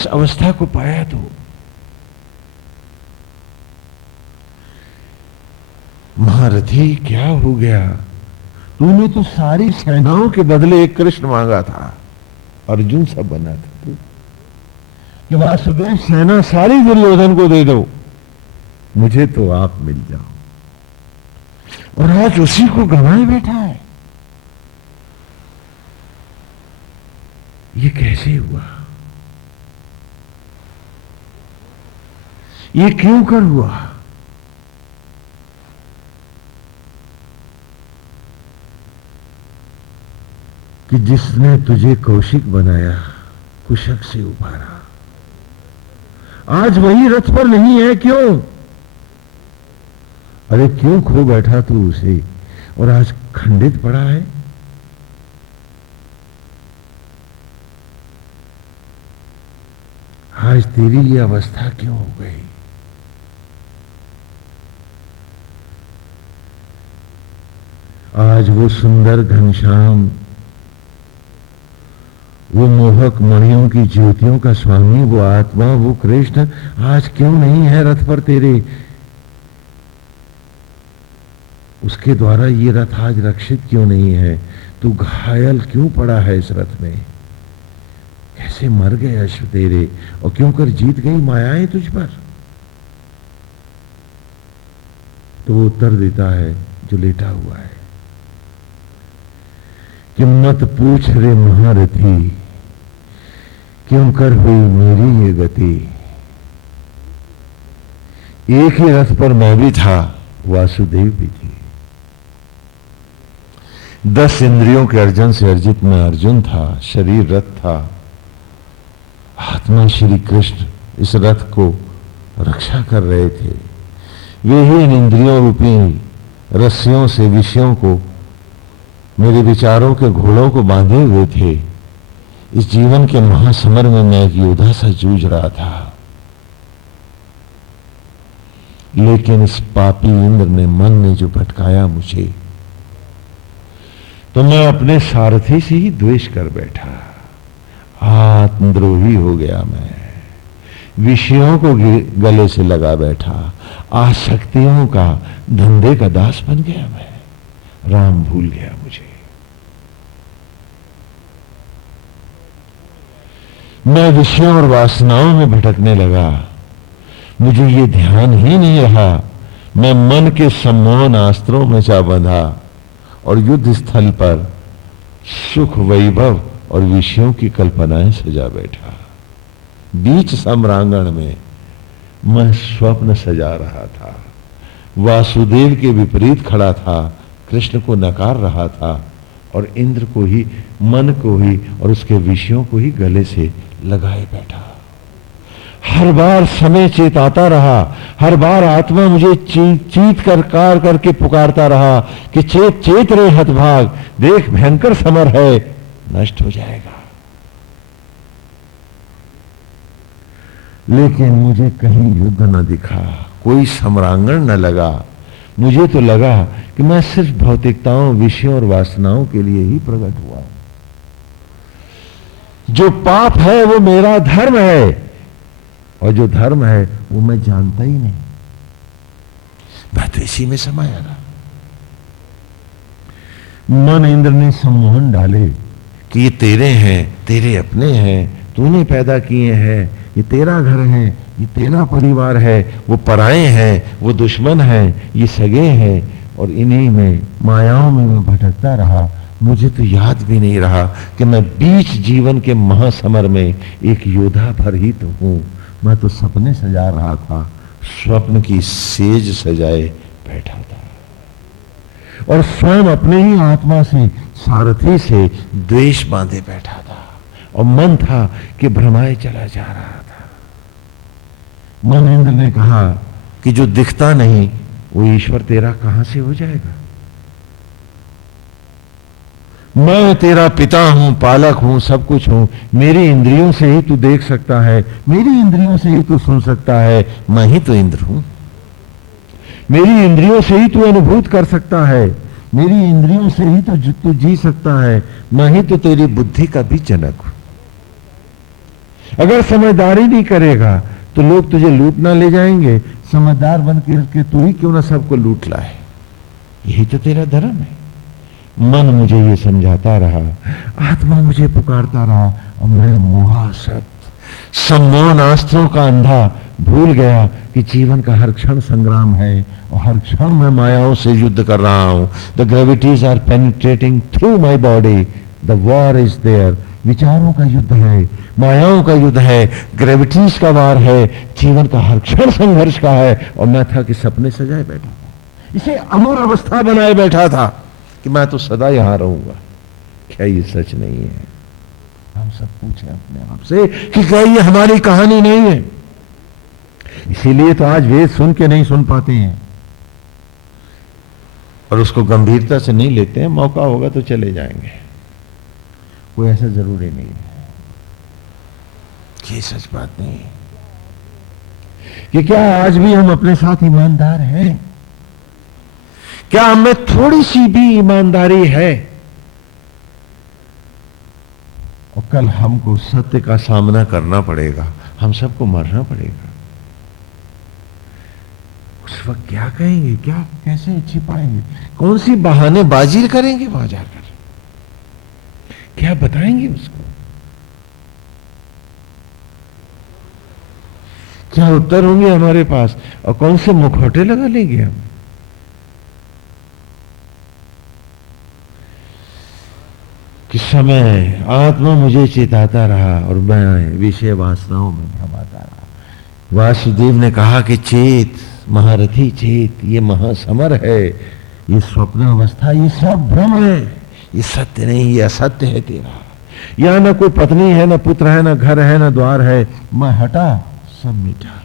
इस अवस्था को पाया तू। महारथी क्या हो गया, तूने तो सारी सेनाओं के बदले एक कृष्ण मांगा था, अर्जुन सब बना था तू कि वासुदेव सेना सारी दुर्योधन को दे दो, मुझे तो आप मिल जाओ। और आज उसी को गंवाए बैठा है। ये कैसे हुआ, ये क्यों कर हुआ। कि जिसने तुझे कौशिक बनाया, कुशक से उभारा, आज वही रथ पर नहीं है, क्यों। अरे क्यों खो बैठा तू उसे और आज खंडित पड़ा है। आज तेरी ये अवस्था क्यों हो गई। आज वो सुंदर घनश्याम, वो मोहक मणियों की ज्योतियों का स्वामी, वो आत्मा, वो कृष्ण आज क्यों नहीं है रथ पर तेरे। उसके द्वारा ये रथ आज रक्षित क्यों नहीं है। तू घायल क्यों पड़ा है इस रथ में, कैसे मर गए अश्व तेरे और क्यों कर जीत गई मायाएं तुझ पर। तो वो उत्तर देता है जो लेटा हुआ है कि मत पूछ रे महारथी, क्यों कर हुई मेरी ये गति। एक ही रथ पर मैं भी था, वासुदेव भी थी। 10 इंद्रियों के अर्जन से अर्जित मैं अर्जुन था, शरीर रथ था, आत्मा श्री कृष्ण इस रथ को रक्षा कर रहे थे। वे ही इन इंद्रियों रूपी रस्सियों से विषयों को, मेरे विचारों के घोड़ों को बांधे हुए थे। इस जीवन के महासमर में मैं एक योद्धा सा जूझ रहा था, लेकिन इस पापी इंद्र ने, मन ने जो भटकाया मुझे, तो मैं अपने सारथी से ही द्वेष कर बैठा। आत्मद्रोही हो गया मैं, विषयों को गले से लगा बैठा, आसक्तियों का, धंधे का दास बन गया मैं। राम भूल गया मुझे। मैं विषयों और वासनाओं में भटकने लगा, मुझे ये ध्यान ही नहीं रहा। मैं मन के सम्मोहन अस्त्रों में जा बंधा और युद्ध स्थल पर सुख, वैभव और विषयों की कल्पनाएं सजा बैठा। बीच सम्रांगण में मैं स्वप्न सजा रहा था, वासुदेव के विपरीत खड़ा था, कृष्ण को नकार रहा था और इंद्र को ही, मन को ही और उसके विषयों को ही गले से लगाए बैठा। हर बार समय चेताता रहा, हर बार आत्मा मुझे चीत कर कार करके पुकारता रहा कि चेत चेत रे हतभाग, देख भयंकर समर है, नष्ट हो जाएगा। लेकिन मुझे कहीं युद्ध न दिखा, कोई सम्रांगण न लगा। मुझे तो लगा कि मैं सिर्फ भौतिकताओं, विषयों और वासनाओं के लिए ही प्रकट हुआ। जो पाप है वो मेरा धर्म है, और जो धर्म है वो मैं जानता ही नहीं। मैं तो इसी में समाया रहा। मन इंद्र ने सम्मोहन डाले कि ये तेरे हैं, तेरे अपने हैं, तूने पैदा किए हैं, ये तेरा घर है, ये तेरा परिवार है, वो पराए हैं, वो दुश्मन हैं, ये सगे हैं, और इन्हीं में मायाओं में मैं भटकता रहा। मुझे तो याद भी नहीं रहा कि मैं बीच जीवन के महासमर में एक योद्धा भर ही तो हूं। मैं तो सपने सजा रहा था, स्वप्न की सेज सजाए बैठा था, और स्वयं अपने ही आत्मा से, सारथी से द्वेष बांधे बैठा था, और मन था कि भ्रमाए चला जा रहा था। मन इंद्र ने कहा कि जो दिखता नहीं वो ईश्वर तेरा कहां से हो जाएगा? मैं तेरा पिता हूं, पालक हूं, सब कुछ हूं। मेरी इंद्रियों से ही तू देख सकता है, मेरी इंद्रियों से ही तू सुन सकता है। मैं ही तो इंद्र हूं। मेरी इंद्रियों से ही तू अनुभूत कर सकता है, मेरी इंद्रियों से ही तो तू जी सकता है। मैं ही तो तेरी बुद्धि का भी जनक हूं। अगर समझदारी नहीं करेगा तो लोग तुझे लूट ना ले जाएंगे। समझदार बन के तू ही क्यों ना सबको लूट लाए। यही तो तेरा धर्म है। मन मुझे ये समझाता रहा, आत्मा मुझे पुकारता रहा, और मैं मुहासत सम्मोहन अस्त्रों का अंधा भूल गया कि जीवन का हर क्षण संग्राम है, और हर क्षण मैं मायाओं से युद्ध कर रहा हूं। The gravities are penetrating through my body, the war is there. विचारों का युद्ध है, मायाओं का युद्ध है, ग्रेविटीज का वार है, जीवन का हर क्षण संघर्ष का है। और मैं था कि सपने सजाए बैठा था, इसे अमर अवस्था बनाए बैठा था कि मैं तो सदा यहां रहूंगा। क्या ये सच नहीं है? हम सब पूछे अपने आप से कि क्या ये हमारी कहानी नहीं है? इसीलिए तो आज वेद सुन के नहीं सुन पाते हैं, और उसको गंभीरता से नहीं लेते हैं। मौका होगा तो चले जाएंगे, कोई ऐसा जरूरी नहीं है। ये सच बात नहीं है कि क्या आज भी हम अपने साथ ईमानदार हैं? क्या हमें थोड़ी सी भी ईमानदारी है? और कल हमको सत्य का सामना करना पड़ेगा, हम सबको मरना पड़ेगा। उस वक्त क्या कहेंगे, क्या कैसे छिपाएंगे, कौन सी बहानेबाजी करेंगे वहां जाकर, क्या बताएंगे उसको? क्या उत्तर होंगे हमारे पास, और कौन से मुखौटे लगा लेंगे हम? कि समय आत्मा मुझे चेताता रहा, और मैं विषय वासनाओं में भ्रमाता रहा। वासुदेव ने कहा कि चेत महारथी चेत, ये महासमर है, ये स्वप्न अवस्था, ये सब भ्रम है, ये सत्य नहीं, ये असत्य है तेरा। यहां ना कोई पत्नी है, ना पुत्र है, ना घर है, ना द्वार है। मैं हटा, सब मिटा।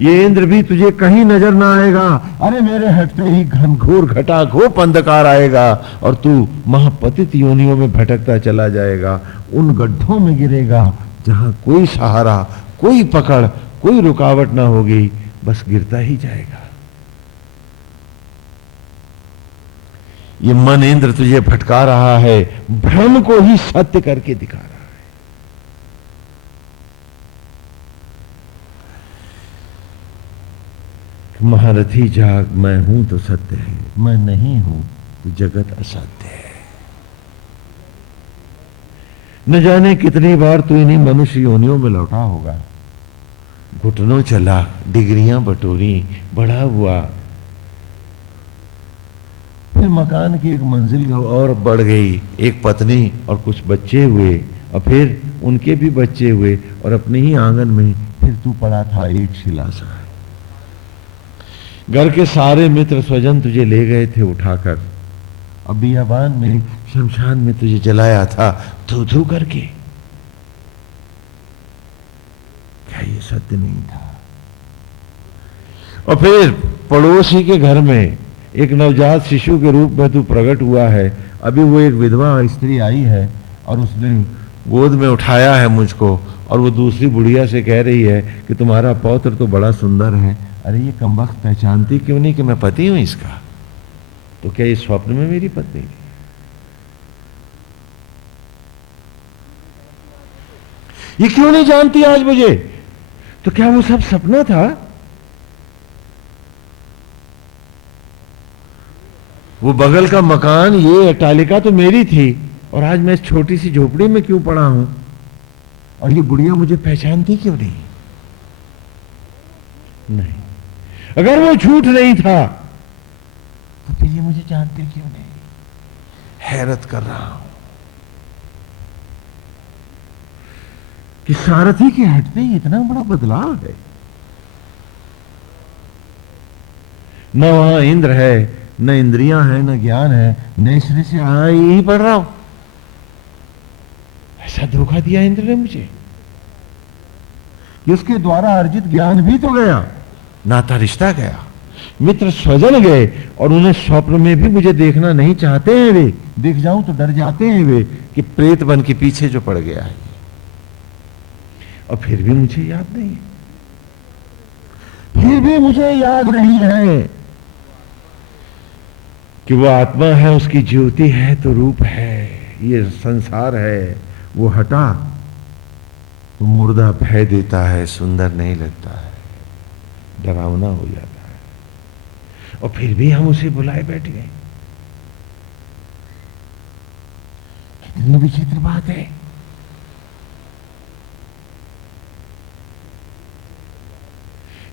ये इंद्र भी तुझे कहीं नजर ना आएगा। अरे मेरे हटते ही घनघोर घटा घोप अंधकार आएगा, और तू महापतित योनियों में भटकता चला जाएगा। उन गड्ढों में गिरेगा जहां कोई सहारा, कोई पकड़, कोई रुकावट ना होगी, बस गिरता ही जाएगा। ये मन इंद्र तुझे भटका रहा है, भ्रम को ही सत्य करके दिखा रहा है। महारथी जाग, मैं हूं तो सत्य है, मैं नहीं हूं तो जगत असत्य है। न जाने कितनी बार तू इन्हीं मनुष्य योनियों में लौटा होगा। घुटनों चला, डिग्रियां बटोरी, बड़ा हुआ, फिर मकान की एक मंजिल और बढ़ गई, एक पत्नी और कुछ बच्चे हुए, और फिर उनके भी बच्चे हुए, और अपने ही आंगन में फिर तू पड़ा था एक शिला सा। घर के सारे मित्र स्वजन तुझे ले गए थे उठाकर, अब बियाबान में शमशान में तुझे जलाया था धू धू करके। क्या ये सत्य नहीं था? और फिर पड़ोसी के घर में एक नवजात शिशु के रूप में तू प्रकट हुआ है। अभी वो एक विधवा स्त्री आई है और उसने गोद में उठाया है मुझको, और वो दूसरी बुढ़िया से कह रही है कि तुम्हारा पौत्र तो बड़ा सुंदर है। अरे ये कमबख्त पहचानती क्यों नहीं कि मैं पति हूं इसका? तो क्या ये स्वप्न में मेरी पत्नी? ये क्यों नहीं जानती आज मुझे? तो क्या वो सब सपना था? वो बगल का मकान, ये अट्टालिका तो मेरी थी, और आज मैं इस छोटी सी झोपड़ी में क्यों पड़ा हूं? और ये बुढ़िया मुझे पहचानती क्यों नहीं? नहीं, अगर वो झूठ नहीं था तो फिर ये मुझे जानती क्यों नहीं? हैरत कर रहा हूं कि सारथी के हटते ही इतना बड़ा बदलाव है। न वहां इंद्र है, न इंद्रियां हैं, न ज्ञान है, नए सिरे से ही पढ़ रहा हूं। ऐसा धोखा दिया इंद्र ने मुझे कि उसके द्वारा अर्जित ज्ञान भी तो गया, नाता रिश्ता गया, मित्र स्वजन गए, और उन्हें स्वप्न में भी मुझे देखना नहीं चाहते हैं। वे देख जाऊं तो डर जाते हैं वे कि प्रेत बन के पीछे जो पड़ गया है। और फिर भी मुझे याद नहीं है, फिर भी मुझे याद नहीं है कि वो आत्मा है, उसकी ज्योति है तो रूप है, ये संसार है। वो हटा तो मुर्दा भय देता है, सुंदर नहीं लगता है, डरावना हो जाता है। और फिर भी हम उसे बुलाए बैठ गए। कितनी विचित्र बात है।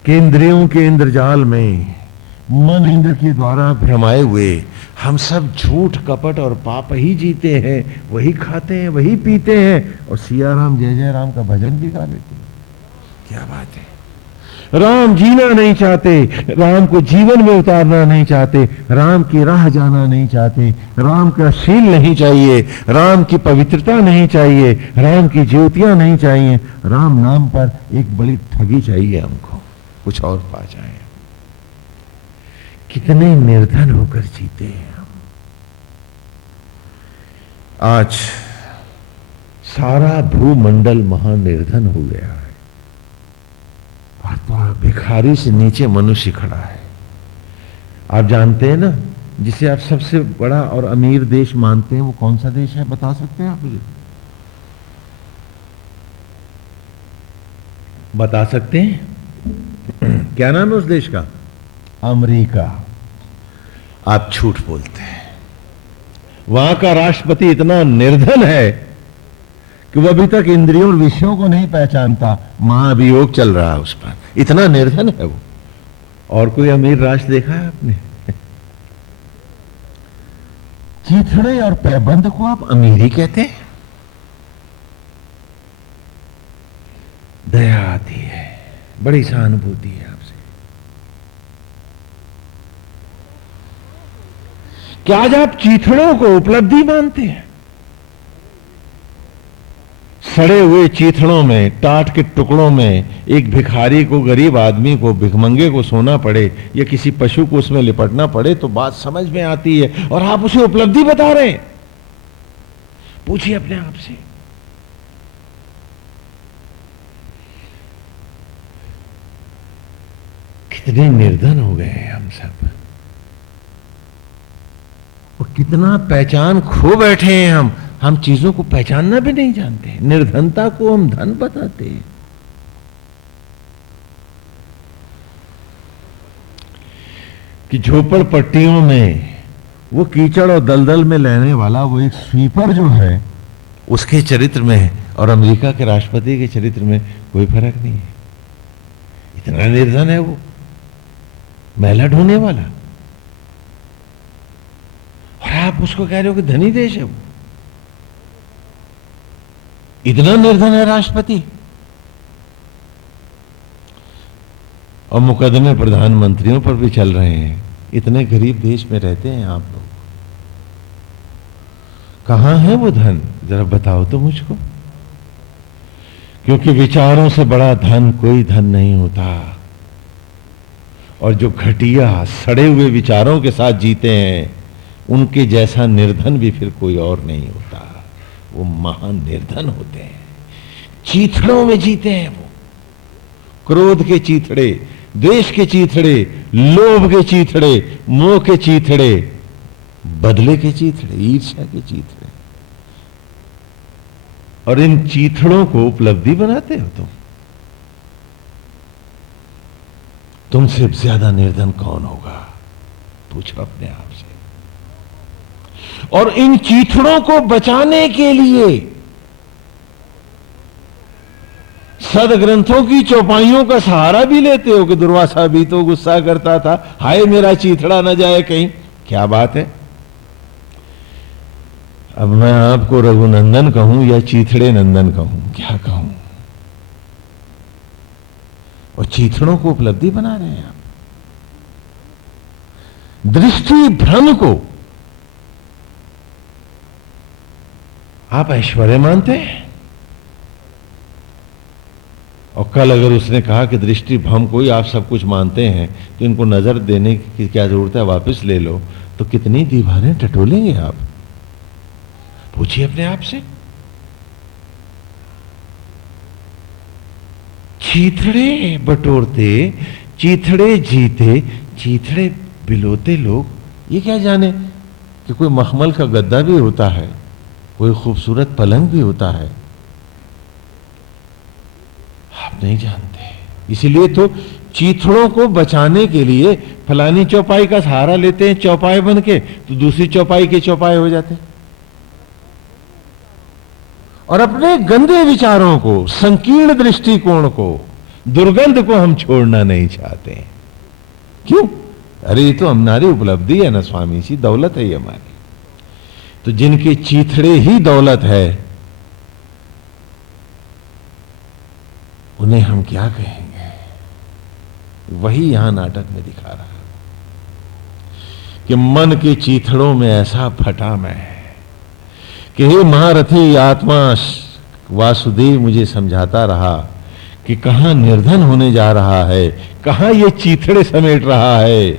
कि इंद्रियों के इंद्रजाल में मन इंद्र के द्वारा भ्रमाए हुए हम सब झूठ कपट और पाप ही जीते हैं, वही खाते हैं, वही पीते हैं, और सिया राम जय जय राम का भजन भी गा लेते हैं। क्या बात है। राम जीना नहीं चाहते, राम को जीवन में उतारना नहीं चाहते, राम की राह जाना नहीं चाहते, राम का शील नहीं चाहिए, राम की पवित्रता नहीं चाहिए, राम की ज्योतियां नहीं चाहिए, राम नाम पर एक बड़ी ठगी चाहिए हमको, कुछ और पा जाए। कितने निर्धन होकर जीते हैं हम। आज सारा भूमंडल महानिर्धन हो गया है, और तो भिखारी से नीचे मनुष्य खड़ा है। आप जानते हैं ना, जिसे आप सबसे बड़ा और अमीर देश मानते हैं, वो कौन सा देश है? बता सकते हैं आप मुझे? बता सकते हैं? क्या नाम है उस देश का? अमेरिका। आप झूठ बोलते हैं। वहां का राष्ट्रपति इतना निर्धन है कि वह अभी तक इंद्रियों और विषयों को नहीं पहचानता। महाअभियोग चल रहा है उस पर, इतना निर्धन है वो। और कोई अमीर राष्ट्र देखा है आपने? चीथड़े और पैबंद को आप अमीरी कहते हैं? दया आती है, बड़ी सहानुभूति है आपसे। क्या आज आप चीथड़ों को उपलब्धि मानते हैं? सड़े हुए चीथड़ों में, टाट के टुकड़ों में एक भिखारी को, गरीब आदमी को, भिखमंगे को सोना पड़े, या किसी पशु को उसमें लिपटना पड़े तो बात समझ में आती है, और आप उसे उपलब्धि बता रहे हैं। पूछिए अपने आप से, कितने निर्धन हो गए हैं हम सब, और कितना पहचान खो बैठे हैं हम चीजों को पहचानना भी नहीं जानते। निर्धनता को हम धन बताते हैं। कि झोपड़पट्टियों में वो कीचड़ और दलदल में रहने वाला वो एक स्वीपर जो है, उसके चरित्र में और अमेरिका के राष्ट्रपति के चरित्र में कोई फर्क नहीं है। इतना निर्धन है वो, महिला ढोने वाला, और आप उसको कह रहे हो कि धनी देश है वो। इतना निर्धन है राष्ट्रपति। और मुकदमे प्रधानमंत्रियों पर भी चल रहे हैं। इतने गरीब देश में रहते हैं आप लोग। कहां है वो धन, जरा बताओ तो मुझको। क्योंकि विचारों से बड़ा धन कोई धन नहीं होता, और जो घटिया सड़े हुए विचारों के साथ जीते हैं उनके जैसा निर्धन भी फिर कोई और नहीं होता। वो महान निर्धन होते हैं, चीथड़ों में जीते हैं वो, क्रोध के चीथड़े, द्वेष के चीथड़े, लोभ के चीथड़े, मोह के चीथड़े, बदले के चीथड़े, ईर्ष्या के चीथड़े, और इन चीथड़ों को उपलब्धि बनाते हो तुमसे ज्यादा निर्धन कौन होगा, पूछो अपने आप से। और इन चीथड़ों को बचाने के लिए सदग्रंथों की चौपाइयों का सहारा भी लेते हो कि दुर्वासा भी तो गुस्सा करता था, हाय मेरा चीथड़ा न जाए कहीं। क्या बात है, अब मैं आपको रघुनंदन कहूं या चीथड़े नंदन कहूं, क्या कहूं। और चीथड़ों को उपलब्धि बना रहे हैं आप, दृष्टि भ्रम को आप ऐश्वर्य मानते हैं। और कल अगर उसने कहा कि दृष्टि भ्रम को ही आप सब कुछ मानते हैं तो इनको नजर देने की क्या जरूरत है, वापस ले लो, तो कितनी दीवारें टटोलेंगे आप, पूछिए अपने आप से। चीथड़े बटोरते, चीथड़े जीते, चीथड़े बिलोते लोग, ये क्या जाने कि कोई मखमल का गद्दा भी होता है, कोई खूबसूरत पलंग भी होता है, आप नहीं जानते। इसीलिए तो चीथड़ों को बचाने के लिए फलानी चौपाई का सहारा लेते हैं, चौपाई बन के तो दूसरी चौपाई के चौपाई हो जाते हैं। और अपने गंदे विचारों को, संकीर्ण दृष्टिकोण को, दुर्गंध को हम छोड़ना नहीं चाहते। क्यों? अरे ये तो हमारी उपलब्धि है ना स्वामी जी, दौलत है ये हमारी। तो जिनके चीथड़े ही दौलत है उन्हें हम क्या कहेंगे? वही यहां नाटक में दिखा रहा है कि मन के चीथड़ों में ऐसा फटा मैं है कि हे महारथी आत्मा वासुदेव मुझे समझाता रहा कि कहां निर्धन होने जा रहा है, कहां ये चीथड़े समेट रहा है।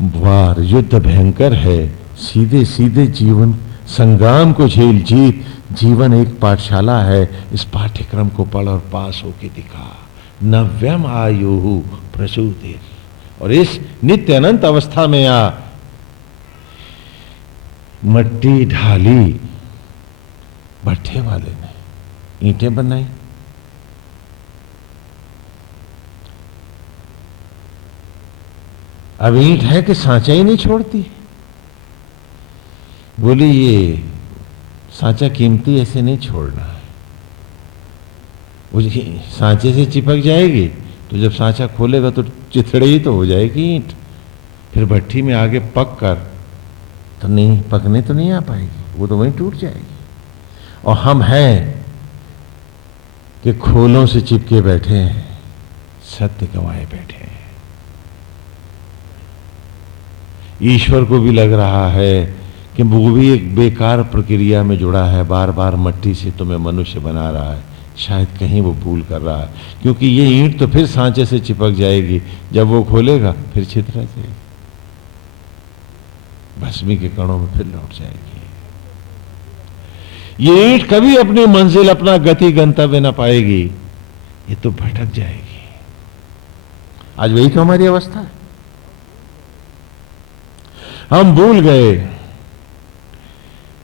वार युद्ध भयंकर है, सीधे सीधे जीवन संग्राम को झेल जीत। जीवन एक पाठशाला है, इस पाठ्यक्रम को पढ़ और पास होके दिखा। नव्यम आयु प्रसूति, और इस नित्य अनंत अवस्था में आ। मट्टी ढाली भट्ठे वाले ने, ईंटें बनाई, अब ईंट है कि सांचा ही नहीं छोड़ती। बोली ये सांचा कीमती, ऐसे नहीं छोड़ना है, वो सांचे से चिपक जाएगी तो जब सांचा खोलेगा तो चिथड़े ही तो हो जाएगी ईंट, फिर भट्टी में आगे पक कर तो नहीं, पकने तो नहीं आ पाएगी, वो तो वहीं टूट जाएगी। और हम हैं कि खोलों से चिपके बैठे हैं, सत्य गंवाए बैठे हैं। ईश्वर को भी लग रहा है कि वो भी एक बेकार प्रक्रिया में जुड़ा है, बार बार मट्टी से तुम्हें मनुष्य बना रहा है, शायद कहीं वो भूल कर रहा है, क्योंकि ये ईंट तो फिर सांचे से चिपक जाएगी, जब वो खोलेगा फिर छितरा जाएगी, भस्मी के कणों में फिर लौट जाएगी। ये ईंट कभी अपनी मंजिल, अपना गति गंतव्य ना पाएगी, ये तो भटक जाएगी। आज वही तो हमारी अवस्था है। हम भूल गए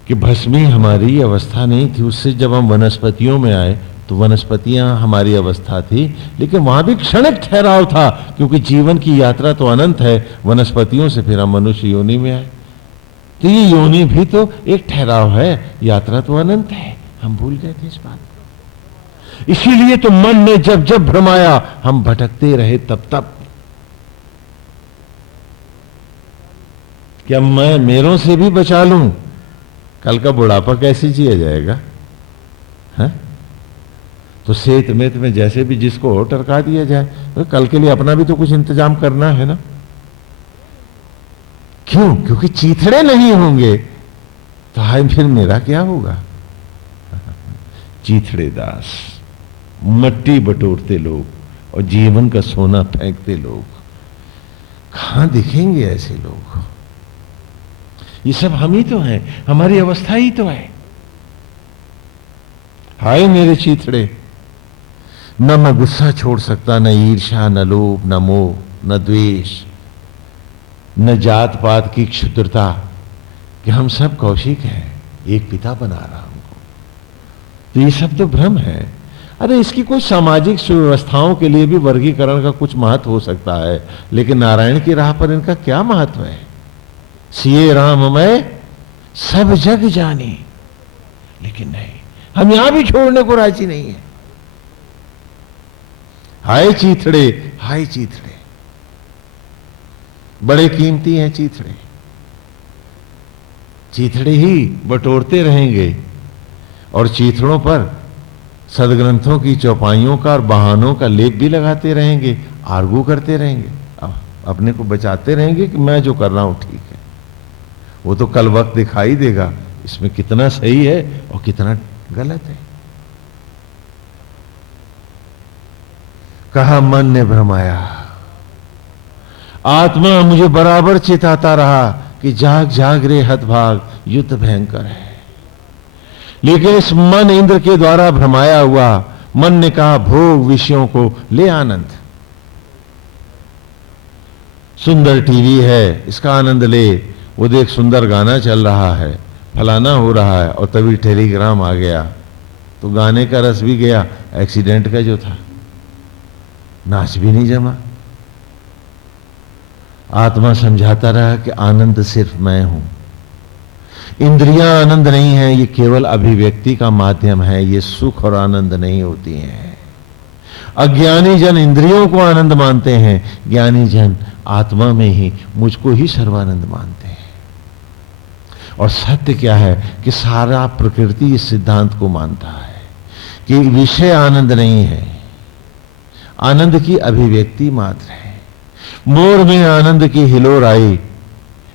कि भस्मी हमारी अवस्था नहीं थी। उससे जब हम वनस्पतियों में आए तो वनस्पतियां हमारी अवस्था थी, लेकिन वहां भी क्षणिक ठहराव था, क्योंकि जीवन की यात्रा तो अनंत है। वनस्पतियों से फिर हम मनुष्य योनि में आए, तो ये योनि भी तो एक ठहराव है, यात्रा तो अनंत है। हम भूल गए थे इस बात को। इसीलिए तो मन ने जब जब भ्रमाया, हम भटकते रहे तब तब। क्या मैं मेरों से भी बचा लूं, कल का बुढ़ापा कैसे जिया जाएगा? है तो सेत मेत में जैसे भी जिसको हो टरका दिया जाए, तो कल के लिए अपना भी तो कुछ इंतजाम करना है ना। क्यों? क्योंकि चीथड़े नहीं होंगे तो हाय फिर मेरा क्या होगा? चीथड़े दास, मट्टी बटोरते लोग और जीवन का सोना फेंकते लोग, कहां दिखेंगे ऐसे लोग? ये सब हम ही तो हैं, हमारी अवस्था ही तो है। हाय मेरे चीथड़े, न मैं गुस्सा छोड़ सकता, न ईर्ष्या, न लोभ, न मोह, न द्वेष, न जात पात की क्षुद्रता, कि हम सब कौशिक हैं, एक पिता बना रहा हमको। तो ये सब तो भ्रम है। अरे इसकी कोई सामाजिक सुव्यवस्थाओं के लिए भी वर्गीकरण का कुछ महत्व हो सकता है, लेकिन नारायण की राह पर इनका क्या महत्व है? सिए राम मैं सब जग जानी, लेकिन नहीं, हम यहां भी छोड़ने को राजी नहीं है। हाय चीथड़े, हाय चीथड़े, बड़े कीमती हैं चीथड़े। चीथड़े ही बटोरते रहेंगे और चीथड़ों पर सदग्रंथों की चौपाइयों का और बहानों का लेप भी लगाते रहेंगे, आर्गू करते रहेंगे, अपने को बचाते रहेंगे कि मैं जो कर रहा हूं ठीक है। वो तो कल वक्त दिखाई देगा इसमें कितना सही है और कितना गलत है। कहा मन ने भ्रमाया, आत्मा मुझे बराबर चेताता रहा कि जाग जाग रे हतभाग, युद्ध भयंकर है। लेकिन इस मन इंद्र के द्वारा भ्रमाया हुआ मन ने कहा भोग विषयों को ले आनंद, सुंदर टीवी है इसका आनंद ले, वो देख सुंदर गाना चल रहा है, फलाना हो रहा है, और तभी टेलीग्राम आ गया तो गाने का रस भी गया, एक्सीडेंट का जो था नाच भी नहीं जमा। आत्मा समझाता रहा कि आनंद सिर्फ मैं हूं, इंद्रियां आनंद नहीं है, ये केवल अभिव्यक्ति का माध्यम है, ये सुख और आनंद नहीं होती हैं। अज्ञानी जन इंद्रियों को आनंद मानते हैं, ज्ञानी जन आत्मा में ही मुझको ही सर्वानंद मानते हैं। और सत्य क्या है कि सारा प्रकृति इस सिद्धांत को मानता है कि विषय आनंद नहीं है, आनंद की अभिव्यक्ति मात्र है। मोर में आनंद की हिलोर आई,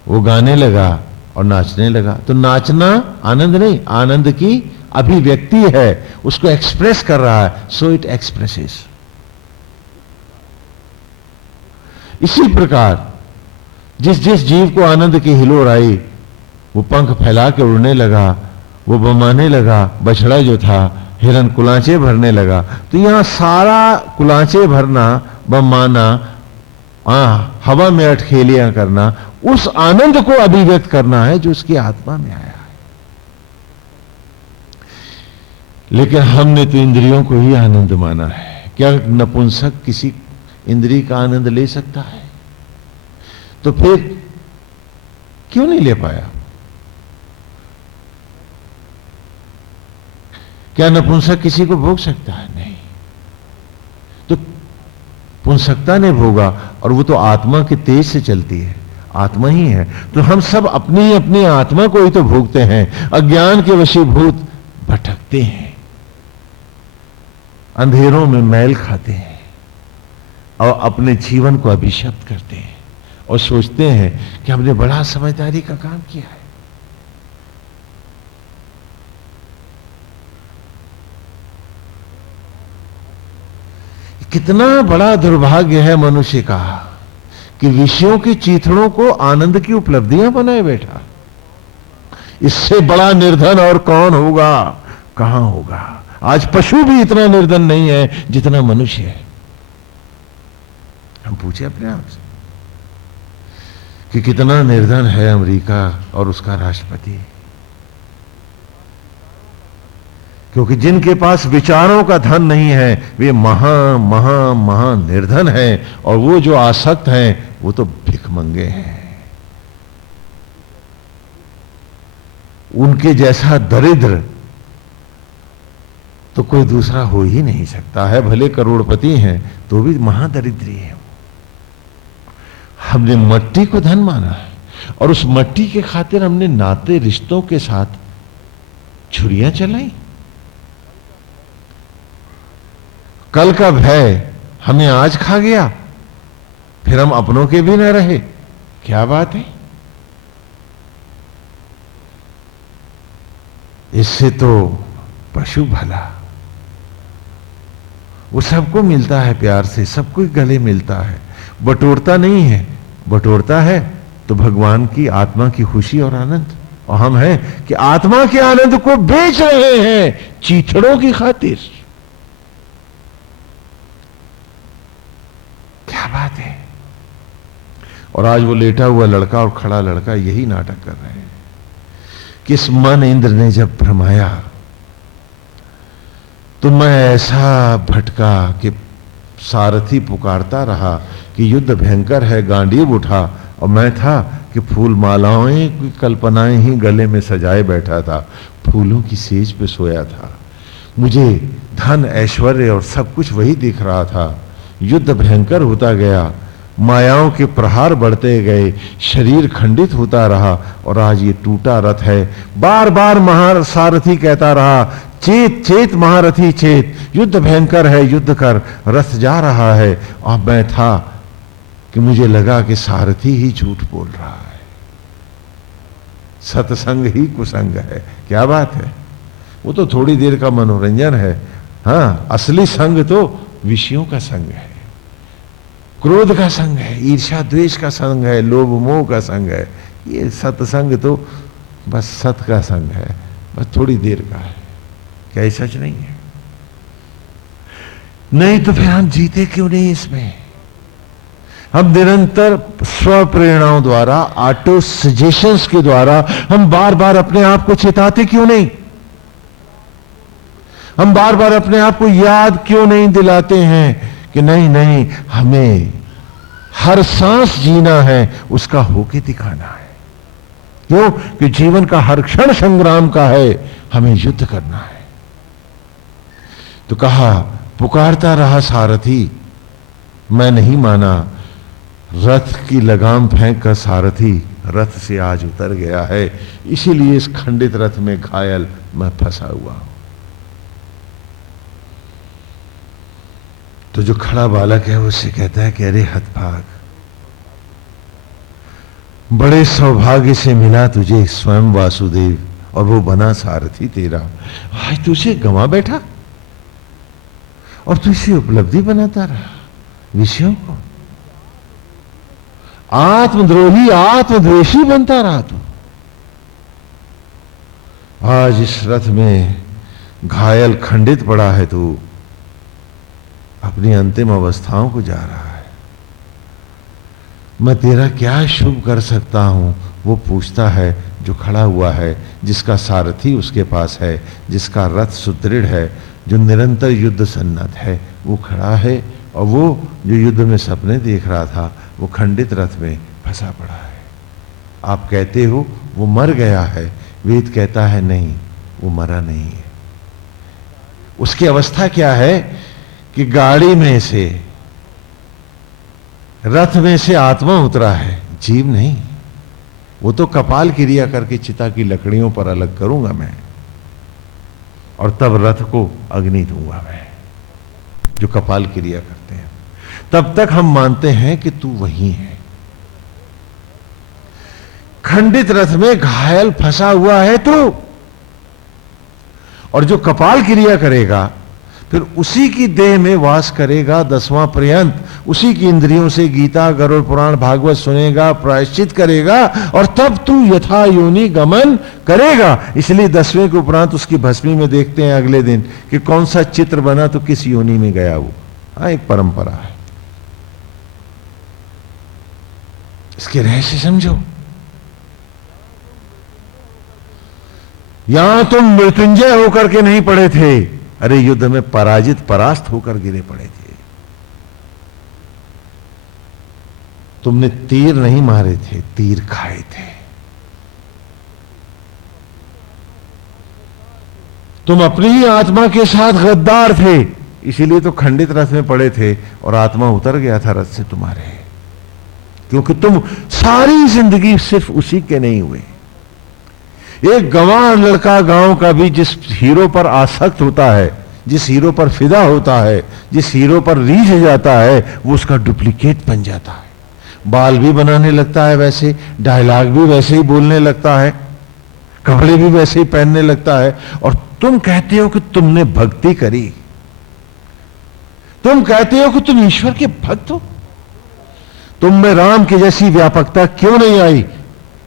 वो गाने लगा और नाचने लगा, तो नाचना आनंद नहीं, आनंद की अभिव्यक्ति है, उसको एक्सप्रेस कर रहा है, सो इट एक्सप्रेसेस। इसी प्रकार जिस जिस जीव को आनंद की हिलोर आई, वो पंख फैला के उड़ने लगा, वो बमाने लगा, बछड़ा जो था हिरन कुलांचे भरने लगा। तो यहां सारा कुलांचे भरना, बमाना, हवा में अटखेलियां करना, उस आनंद को अभिव्यक्त करना है जो उसकी आत्मा में आया है। लेकिन हमने तो इंद्रियों को ही आनंद माना है। क्या नपुंसक किसी इंद्रिय का आनंद ले सकता है? तो फिर क्यों नहीं ले पाया? क्या नपुंसक किसी को भोग सकता है? नहीं। तो पुंसकता ने भोगा, और वो तो आत्मा के तेज से चलती है, आत्मा ही है। तो हम सब अपनी अपनी आत्मा को ही तो भोगते हैं, अज्ञान के वशीभूत भटकते हैं, अंधेरों में मैल खाते हैं और अपने जीवन को अभिशप्त करते हैं और सोचते हैं कि हमने बड़ा समझदारी का काम किया है। कितना बड़ा दुर्भाग्य है मनुष्य का कि विषयों की चीथड़ों को आनंद की उपलब्धियां बनाए बैठा। इससे बड़ा निर्धन और कौन होगा? कहां होगा? आज पशु भी इतना निर्धन नहीं है जितना मनुष्य है। हम पूछे अपने आप से कि कितना निर्धन है अमेरिका और उसका राष्ट्रपति, क्योंकि जिनके पास विचारों का धन नहीं है वे महा महा महा निर्धन हैं, और वो जो आसक्त हैं वो तो भिखमंगे हैं। उनके जैसा दरिद्र तो कोई दूसरा हो ही नहीं सकता है, भले करोड़पति हैं तो भी महादरिद्री है। हमने मट्टी को धन माना है और उस मट्टी के खातिर हमने नाते रिश्तों के साथ छुरियां चलाई। कल का भय हमें आज खा गया, फिर हम अपनों के भी न रहे। क्या बात है? इससे तो पशु भला, वो सबको मिलता है प्यार से, सबको गले मिलता है, बटोरता नहीं है। बटोरता है तो भगवान की आत्मा की खुशी और आनंद, और हम हैं कि आत्मा के आनंद को बेच रहे हैं चीथड़ों की खातिर। क्या बात है। और आज वो लेटा हुआ लड़का और खड़ा लड़का यही नाटक कर रहे हैं। किस मन इंद्र ने जब भ्रमाया तो मैं ऐसा भटका कि सारथी पुकारता रहा कि युद्ध भयंकर है, गांडीव उठा, और मैं था कि फूल मालाओं की कल्पनाएं ही गले में सजाए बैठा था, फूलों की सेज पे सोया था। मुझे धन ऐश्वर्य और सब कुछ वही दिख रहा था। युद्ध भयंकर होता गया, मायाओं के प्रहार बढ़ते गए, शरीर खंडित होता रहा, और आज ये टूटा रथ है। बार बार महासारथी कहता रहा, चेत चेत महारथी चेत, युद्ध भयंकर है, युद्ध कर, रथ जा रहा है। और मैं था कि मुझे लगा कि सारथी ही झूठ बोल रहा है, सत्संग ही कुसंग है। क्या बात है। वो तो थोड़ी देर का मनोरंजन है, हाँ, असली संग तो विषयों का संग है, क्रोध का संग है, ईर्ष्या द्वेष का संग है, लोभ मोह का संग है। ये सत्संग तो बस सत का संग है, बस थोड़ी देर का है। क्या ये सच नहीं है? नहीं तो फिर हम जीते क्यों नहीं इसमें? हम निरंतर स्व प्रेरणाओं द्वारा, ऑटो सजेशंस के द्वारा हम बार बार अपने आप को चेताते क्यों नहीं? हम बार बार अपने आप को याद क्यों नहीं दिलाते हैं कि नहीं नहीं, हमें हर सांस जीना है, उसका होके दिखाना है। क्यों? कि जीवन का हर क्षण संग्राम का है, हमें युद्ध करना है। तो कहा, पुकारता रहा सारथी, मैं नहीं माना। रथ की लगाम फेंक कर सारथी रथ से आज उतर गया है, इसीलिए इस खंडित रथ में घायल मैं फंसा हुआ हूं। तो जो खड़ा बालक है उससे कहता है कि अरे हतभाग, बड़े सौभाग्य से मिला तुझे स्वयं वासुदेव, और वो बना सारथी तेरा। आज तुझे गंवा बैठा और तुझे उपलब्धि बनाता रहा विषयों को। आत्मद्रोही, आत्मद्वेषी बनता रहा तू। आज इस रथ में घायल खंडित पड़ा है तू, अपनी अंतिम अवस्थाओं को जा रहा है। मैं तेरा क्या शुभ कर सकता हूं? वो पूछता है जो खड़ा हुआ है, जिसका सारथी उसके पास है, जिसका रथ सुदृढ़ है, जो निरंतर युद्ध सन्नद्ध है, वो खड़ा है। और वो जो युद्ध में सपने देख रहा था, वो खंडित रथ में फंसा पड़ा है। आप कहते हो वो मर गया है, वेद कहता है नहीं, वो मरा नहीं है। उसकी अवस्था क्या है कि गाड़ी में से, रथ में से आत्मा उतरा है, जीव नहीं। वो तो कपाल क्रिया करके चिता की लकड़ियों पर अलग करूंगा मैं, और तब रथ को अग्नि दूंगा मैं, जो कपाल क्रिया करते हैं। तब तक हम मानते हैं कि तू वही है। खंडित रथ में घायल फंसा हुआ है तू, और जो कपाल क्रिया करेगा फिर उसी की देह में वास करेगा 10वां पर्यंत, उसी की इंद्रियों से गीता, गरुड़ पुराण, भागवत सुनेगा, प्रायश्चित करेगा, और तब तू यथा योनि गमन करेगा। इसलिए 10वें के उपरांत उसकी भस्मी में देखते हैं अगले दिन कि कौन सा चित्र बना तो किस योनि में गया वो। हाँ, एक परंपरा है। इसके रहस्य समझो। यहां तुम मृत्युंजय होकर के नहीं पड़े थे, अरे युद्ध में पराजित परास्त होकर गिरे पड़े थे। तुमने तीर नहीं मारे थे, तीर खाए थे। तुम अपनी ही आत्मा के साथ गद्दार थे, इसीलिए तो खंडित रथ में पड़े थे और आत्मा उतर गया था रथ से तुम्हारे, क्योंकि तुम सारी जिंदगी सिर्फ उसी के नहीं हुए। एक गंवार लड़का गांव का भी जिस हीरो पर आसक्त होता है, जिस हीरो पर फिदा होता है, जिस हीरो पर रीझ जाता है, वो उसका डुप्लीकेट बन जाता है। बाल भी बनाने लगता है वैसे, डायलॉग भी वैसे ही बोलने लगता है, कपड़े भी वैसे ही पहनने लगता है। और तुम कहते हो कि तुमने भक्ति करी, तुम कहते हो कि तुम ईश्वर के भक्त हो। तुम में राम की जैसी व्यापकता क्यों नहीं आई?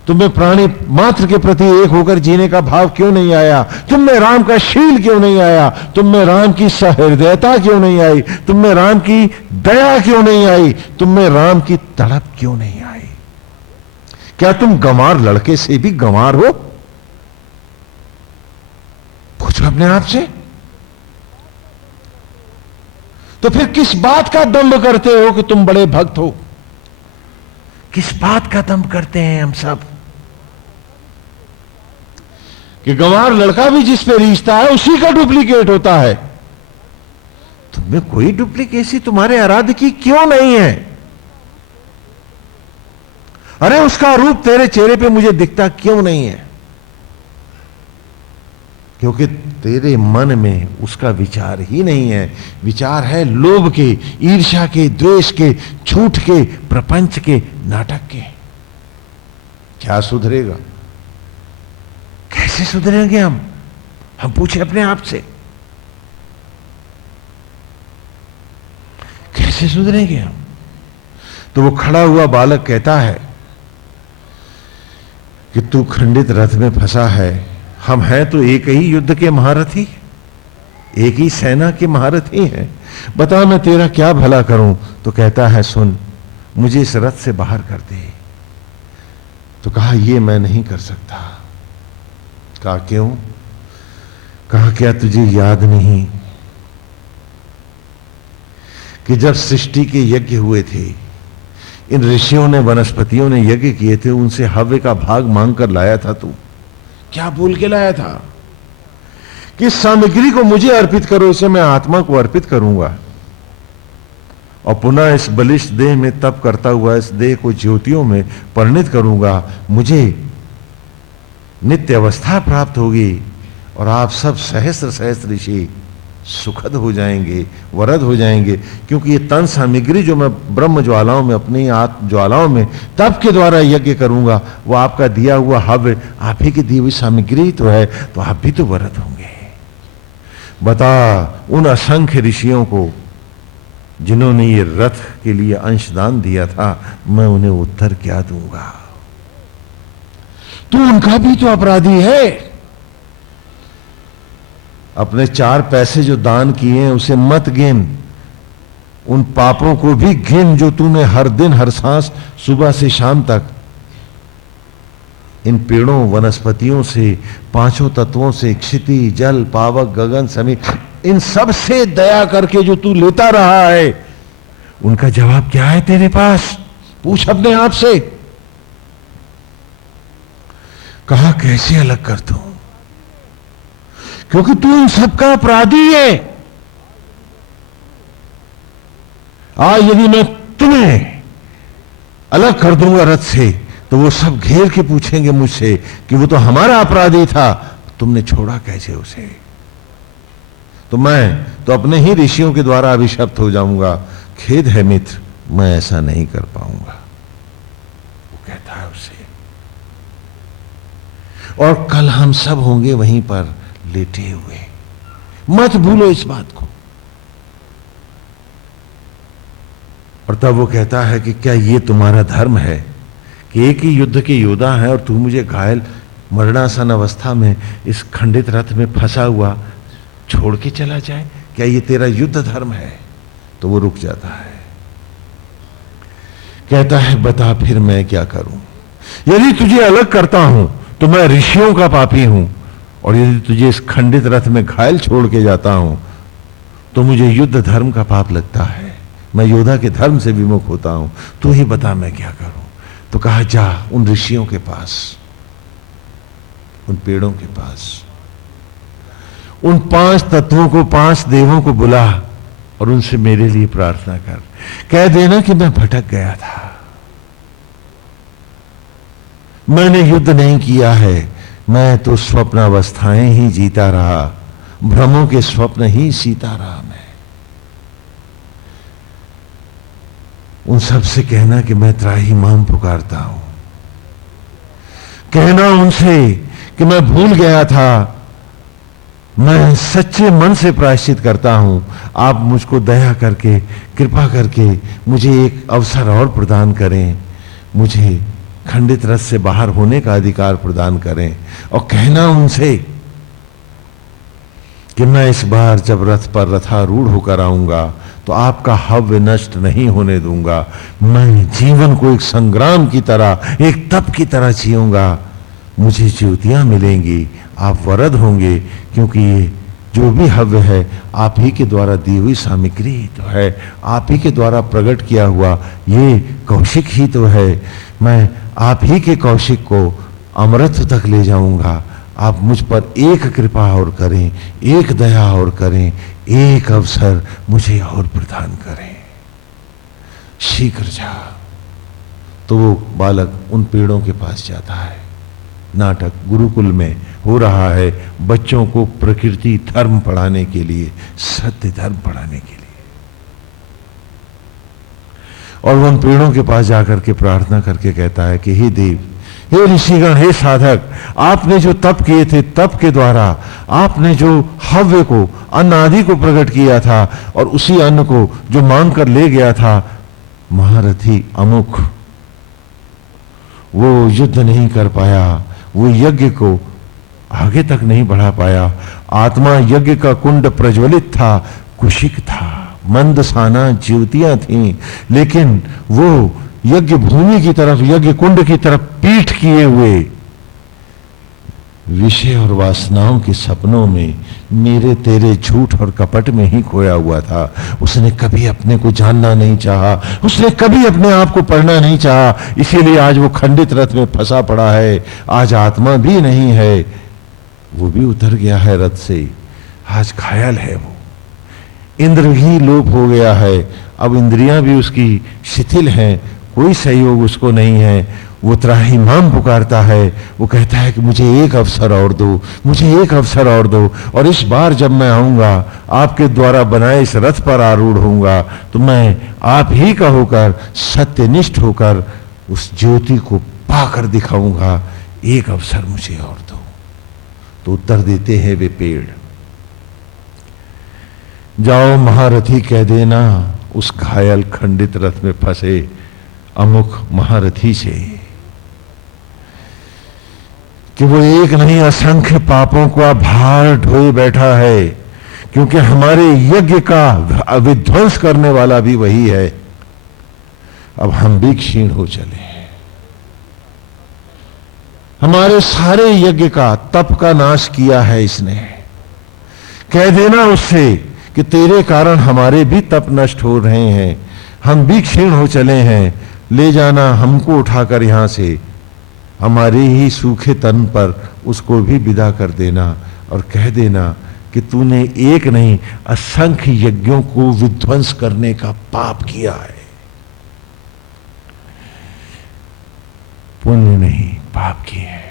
तुम में प्राणी मात्र के प्रति एक होकर जीने का भाव क्यों नहीं आया? तुम में राम का शील क्यों नहीं आया? तुम में राम की सहृदयता क्यों नहीं आई? तुम में राम की दया क्यों नहीं आई? तुम में राम की तड़प क्यों नहीं आई? क्या तुम गंवार लड़के से भी गंवार हो? पूछो अपने आप से। तो फिर किस बात का दंभ करते हो कि तुम बड़े भक्त हो? किस बात का दंभ करते हैं हम सब कि गंवार लड़का भी जिस पे रीझता है उसी का डुप्लीकेट होता है। तुम्हें कोई डुप्लीकेसी तुम्हारे आराध्य की क्यों नहीं है? अरे उसका रूप तेरे चेहरे पे मुझे दिखता क्यों नहीं है? क्योंकि तेरे मन में उसका विचार ही नहीं है। विचार है लोभ के, ईर्ष्या के, द्वेष के, झूठ के, प्रपंच के, नाटक के। क्या सुधरेगा? कैसे सुधरेंगे हम पूछे अपने आप से, कैसे सुधरेंगे हम? तो वो खड़ा हुआ बालक कहता है कि तू खंडित रथ में फंसा है। हम हैं तो एक ही युद्ध के महारथी, एक ही सेना के महारथी हैं। बता मैं तेरा क्या भला करूं? तो कहता है सुन, मुझे इस रथ से बाहर कर दे। तो कहा ये मैं नहीं कर सकता। कहा क्यों? कहा क्या तुझे याद नहीं कि जब सृष्टि के यज्ञ हुए थे, इन ऋषियों ने, वनस्पतियों ने यज्ञ किए थे, उनसे हव्य का भाग मांग कर लाया था। तू क्या बोल के लाया था कि सामग्री को मुझे अर्पित करो, इसे मैं आत्मा को अर्पित करूंगा और पुनः इस बलिष्ठ देह में तप करता हुआ इस देह को ज्योतियों में परिणित करूंगा। मुझे नित्य अवस्था प्राप्त होगी और आप सब सहस्त्र सहस्त्र ऋषि सुखद हो जाएंगे, वरद हो जाएंगे। क्योंकि ये तन सामग्री जो मैं ब्रह्म ज्वालाओं में, अपनी आत्म ज्वालाओं में तप के द्वारा यज्ञ करूंगा, वो आपका दिया हुआ हव्य, आप ही की दी हुई सामग्री तो है, तो आप भी तो वरद होंगे। बता उन असंख्य ऋषियों को जिन्होंने ये रथ के लिए अंशदान दिया था, मैं उन्हें उत्तर क्या दूंगा? तू उनका भी तो अपराधी है। अपने 4 पैसे जो दान किए हैं उसे मत गिन, उन पापों को भी गिन जो तूने हर दिन, हर सांस, सुबह से शाम तक इन पेड़ों, वनस्पतियों से, 5 तत्वों से, क्षिति, जल, पावक, गगन समेत इन सब से दया करके जो तू लेता रहा है, उनका जवाब क्या है तेरे पास? पूछ अपने आप से। कहा कैसे अलग कर दूं? क्योंकि तू इन सबका अपराधी है। यदि मैं तुम्हें अलग कर दूंगा रथ से, तो वो सब घेर के पूछेंगे मुझसे कि वो तो हमारा अपराधी था, तुमने छोड़ा कैसे उसे? तो मैं तो अपने ही ऋषियों के द्वारा अभिशप्त हो जाऊंगा। खेद है मित्र, मैं ऐसा नहीं कर पाऊंगा, वो कहता है उसे। और कल हम सब होंगे वहीं पर लेटे हुए, मत भूलो इस बात को। और तब वो कहता है कि क्या ये तुम्हारा धर्म है कि एक ही युद्ध के योद्धा है और तू मुझे घायल मरणासन अवस्था में इस खंडित रथ में फंसा हुआ छोड़ के चला जाए? क्या ये तेरा युद्ध धर्म है? तो वो रुक जाता है, कहता है बता फिर मैं क्या करूं? यदि तुझे अलग करता हूं तो मैं ऋषियों का पापी हूं, और यदि तुझे इस खंडित रथ में घायल छोड़ के जाता हूं तो मुझे युद्ध धर्म का पाप लगता है, मैं योद्धा के धर्म से विमुख होता हूं। तू ही बता मैं क्या करूं? तो कहा जा उन ऋषियों के पास, उन पेड़ों के पास, उन 5 तत्वों को, 5 देवों को बुला और उनसे मेरे लिए प्रार्थना कर। कह देना कि मैं भटक गया था, मैंने युद्ध नहीं किया है, मैं तो स्वप्नावस्थाएं ही जीता रहा, भ्रमों के स्वप्न ही सीता रहा। मैं उन सब से कहना कि मैं त्राहिमाम पुकारता हूं, कहना उनसे कि मैं भूल गया था, मैं सच्चे मन से प्रायश्चित करता हूं, आप मुझको दया करके, कृपा करके मुझे एक अवसर और प्रदान करें, मुझे खंडित रथ से बाहर होने का अधिकार प्रदान करें। और कहना उनसे कि मैं इस बार जब रथ पर रथारूढ़ होकर आऊंगा तो आपका हव्य नष्ट नहीं होने दूंगा, मैं जीवन को एक संग्राम की तरह, एक तप की तरह जीऊंगा, मुझे ज्योतियां मिलेंगी, आप वरद होंगे, क्योंकि ये जो भी हव्य है आप ही के द्वारा दी हुई सामग्री तो है, आप ही के द्वारा प्रकट किया हुआ ये कौशिक ही तो है। मैं आप ही के कौशिक को अमृत तक ले जाऊंगा, आप मुझ पर एक कृपा और करें, एक दया और करें, एक अवसर मुझे और प्रदान करें, शीघ्र जा। तो वो बालक उन पेड़ों के पास जाता है। नाटक गुरुकुल में हो रहा है बच्चों को प्रकृति धर्म पढ़ाने के लिए, सत्य धर्म पढ़ाने के लिए। और वो उन पेड़ों के पास जाकर के प्रार्थना करके कहता है कि हे देव, हे ऋषिगण, हे साधक, आपने जो तप किए थे, तप के द्वारा आपने जो हव्य को, अन्न आदि को प्रकट किया था, और उसी अन्न को जो मांग कर ले गया था महारथी अमुक, वो युद्ध नहीं कर पाया, वो यज्ञ को आगे तक नहीं बढ़ा पाया। आत्मा यज्ञ का कुंड प्रज्वलित था, कुशिक था, मंदसाना ज्योतियां थीं, लेकिन वो यज्ञ भूमि की तरफ, यज्ञ कुंड की तरफ पीठ किए हुए विषय और वासनाओं के सपनों में, मेरे तेरे झूठ और कपट में ही खोया हुआ था। उसने कभी अपने को जानना नहीं चाहा, उसने कभी अपने आप को पढ़ना नहीं चाहा, इसीलिए आज वो खंडित रथ में फंसा पड़ा है। आज आत्मा भी नहीं है, वो भी उतर गया है रथ से, आज घायल है वो। इंद्र ही लोप हो गया है, अब इंद्रियां भी उसकी शिथिल हैं, कोई सहयोग उसको नहीं है। वो त्राहिमाम पुकारता है, वो कहता है कि मुझे एक अवसर और दो, मुझे एक अवसर और दो, और इस बार जब मैं आऊंगा, आपके द्वारा बनाए इस रथ पर आरूढ़ होऊंगा, तो मैं आप ही का होकर, सत्यनिष्ठ होकर उस ज्योति को पाकर दिखाऊंगा, एक अवसर मुझे और दो। तो उत्तर देते हैं वे पेड़, जाओ महारथी कह देना उस घायल खंडित रथ में फंसे अमुक महारथी से कि वो एक नहीं असंख्य पापों का भार ढोए बैठा है, क्योंकि हमारे यज्ञ का विध्वंस करने वाला भी वही है। अब हम भी क्षीण हो चले हैं, हमारे सारे यज्ञ का, तप का नाश किया है इसने। कह देना उससे कि तेरे कारण हमारे भी तप नष्ट हो रहे हैं, हम भी क्षीण हो चले हैं, ले जाना हमको उठाकर यहां से, हमारे ही सूखे तन पर उसको भी विदा कर देना, और कह देना कि तूने एक नहीं असंख्य यज्ञों को विध्वंस करने का पाप किया है। पुण्य नहीं, पाप किए है,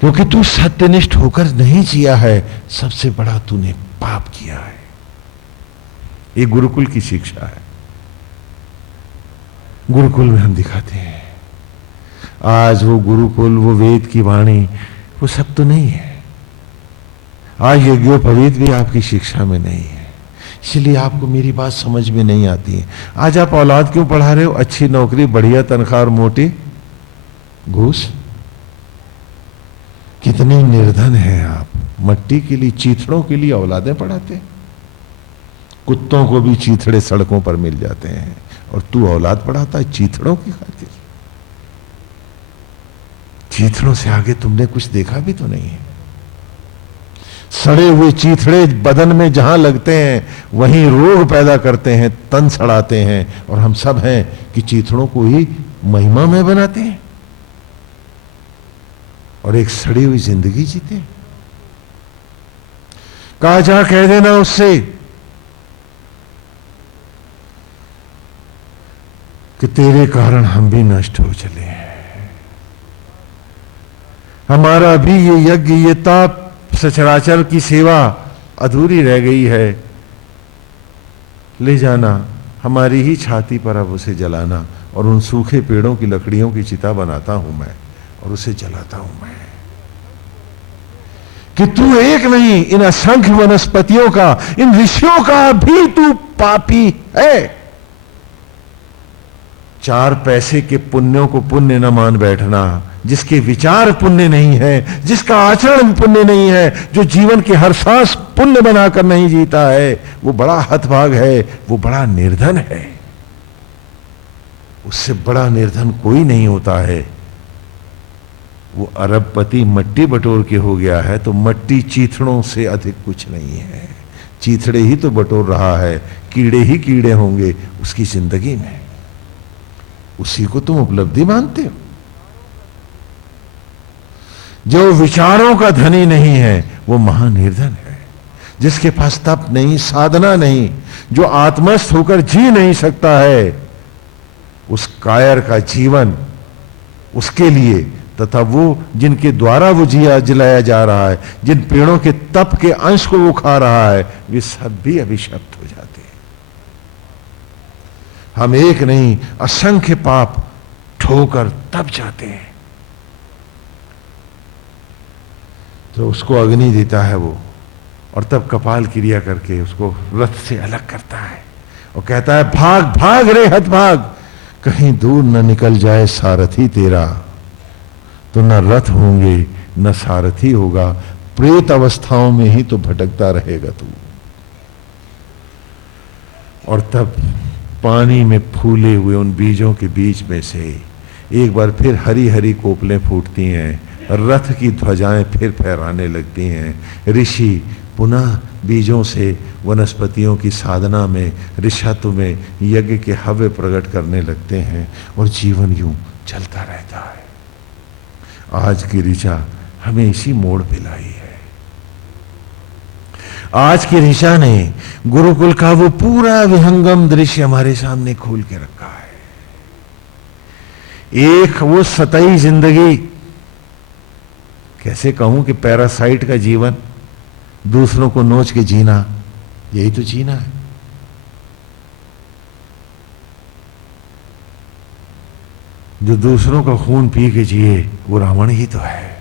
क्योंकि तू सत्यनिष्ठ होकर नहीं जिया है, सबसे बड़ा तूने पाप किया है। ये गुरुकुल की शिक्षा है, गुरुकुल में हम दिखाते हैं। आज वो गुरुकुल, वो वेद की वाणी, वो सब तो नहीं है। आज यज्ञोपवीत भी आपकी शिक्षा में नहीं है, इसलिए आपको मेरी बात समझ में नहीं आती है। आज आप औलाद क्यों पढ़ा रहे हो? अच्छी नौकरी, बढ़िया तनख्वाह और मोटी घूस। कितने निर्धन हैं आप, मट्टी के लिए, चीथड़ों के लिए औलादें पढ़ाते। कुत्तों को भी चीथड़े सड़कों पर मिल जाते हैं, और तू औलाद पढ़ाता है चीथड़ों की खातिर। चीथड़ों से आगे तुमने कुछ देखा भी तो नहीं है। सड़े हुए चीथड़े बदन में जहां लगते हैं वहीं रोग पैदा करते हैं, तन सड़ाते हैं, और हम सब हैं कि चीथड़ों को ही महिमा में बनाते हैं और एक सड़ी हुई जिंदगी जीते हैं। कहा जा, कह देना उससे कि तेरे कारण हम भी नष्ट हो चले हैं, हमारा भी ये यज्ञ, ये ताप, सचराचर की सेवा अधूरी रह गई है। ले जाना, हमारी ही छाती पर अब उसे जलाना, और उन सूखे पेड़ों की लकड़ियों की चिता बनाता हूं मैं। और उसे जलाता हूं मैं। कि तू एक नहीं, इन असंख्य वनस्पतियों का, इन ऋषियों का भी तू पापी है। 4 पैसे के पुण्यों को पुण्य न मान बैठना, जिसके विचार पुण्य नहीं है, जिसका आचरण पुण्य नहीं है, जो जीवन के हर सांस पुण्य बनाकर नहीं जीता है, वो बड़ा हतभाग है, वो बड़ा निर्धन है। उससे बड़ा निर्धन कोई नहीं होता है। वो अरबपति मट्टी बटोर के हो गया है तो मट्टी चीथड़ों से अधिक कुछ नहीं है। चीथड़े ही तो बटोर रहा है, कीड़े ही कीड़े होंगे उसकी जिंदगी में। उसी को तुम उपलब्धि मानते हो। जो विचारों का धनी नहीं है वो महानिर्धन है। जिसके पास तप नहीं, साधना नहीं, जो आत्मस्थ होकर जी नहीं सकता है, उस कायर का जीवन उसके लिए, तथा वो जिनके द्वारा वो जलाया जा रहा है, जिन पेड़ों के तप के अंश को वो खा रहा है, वे सब भी अभिशप्त हो जाते हैं। हम एक नहीं, असंख्य पाप ठोकर तप जाते हैं। तो उसको अग्नि देता है वो, और तब कपाल क्रिया करके उसको रथ से अलग करता है और कहता है, भाग भाग रे हतभाग, कहीं दूर न निकल जाए सारथी तेरा, तो न रथ होंगे न सारथी होगा, प्रेत अवस्थाओं में ही तो भटकता रहेगा तू। और तब पानी में फूले हुए उन बीजों के बीच में से एक बार फिर हरी हरी कोपलें फूटती हैं, रथ की ध्वजाएं फिर फहराने लगती हैं। ऋषि पुनः बीजों से वनस्पतियों की साधना में, ऋषत्व में यज्ञ के हव्य प्रकट करने लगते हैं और जीवन यूं चलता रहता है। आज की ऋचा हमें इसी मोड़ पे लाई है। आज की ऋचा ने गुरुकुल का वो पूरा विहंगम दृश्य हमारे सामने खोल के रखा है। एक वो सतही जिंदगी, कैसे कहूं कि पैरासाइट का जीवन, दूसरों को नोच के जीना, यही तो जीना है। जो दूसरों का खून पी के जिए वो रावण ही तो है।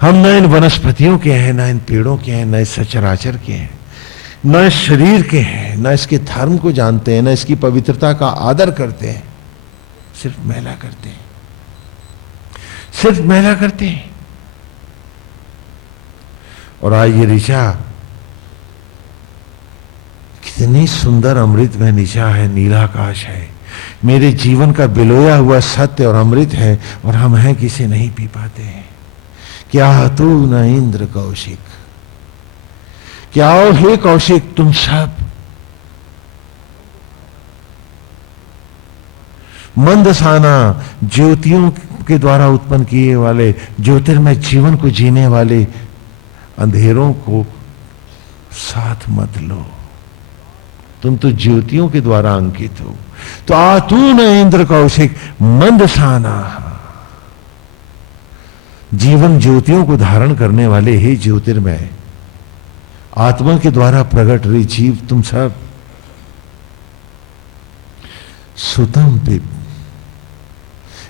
हम न इन वनस्पतियों के हैं, न इन पेड़ों के हैं, न इस सचराचर के हैं, न इस शरीर के हैं, न इसके धर्म को जानते हैं, न इसकी पवित्रता का आदर करते हैं। सिर्फ मैला करते हैं, सिर्फ मैला करते हैं। और आज ये ऋचा कितनी सुंदर अमृत में ऋचा है, नीलाकाश है, मेरे जीवन का बिलोया हुआ सत्य और अमृत है, और हम हैं किसे नहीं पी पाते हैं। क्या तू न इंद्र कौशिक, क्या हो हे कौशिक, तुम सब मंदसाना ज्योतियों के द्वारा उत्पन्न किए वाले, ज्योतिर्मय जीवन को जीने वाले अंधेरों को साथ मत लो। तुम तो ज्योतियों के द्वारा अंकित हो। तो आ तू न इंद्र कौशिक मंदसाना, जीवन ज्योतियों को धारण करने वाले हे ज्योतिर्मय, आत्मा के द्वारा प्रकट रे जीव तुम सब, सुतम पिब,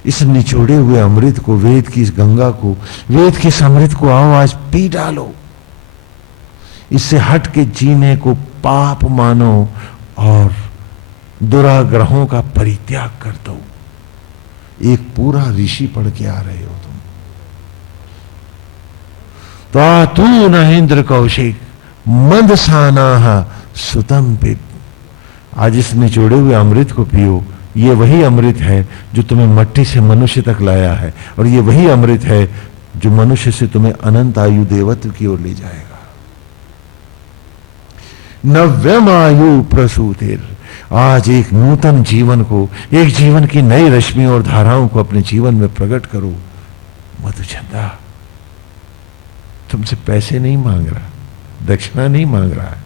इस निचोड़े हुए अमृत को, वेद की इस गंगा को, वेद के इस अमृत को आओ आज पी डालो। इससे हट के जीने को पाप मानो और दुराग्रहों का परित्याग कर दो। एक पूरा ऋषि पढ़ के आ रहे हो तुम। तो तू न इंद्र कौशिक मंदसाना सुतम पिब, आज इस निचोड़े हुए अमृत को पियो। ये वही अमृत है जो तुम्हें मट्टी से मनुष्य तक लाया है, और ये वही अमृत है जो मनुष्य से तुम्हें अनंत आयु देवत्व की ओर ले जाएगा। नव्यम आयु प्रसूतिर, आज एक नूतन जीवन को, एक जीवन की नई रश्मि और धाराओं को अपने जीवन में प्रकट करो। मधुचंदा तुमसे पैसे नहीं मांग रहा, दक्षिणा नहीं मांग रहा है,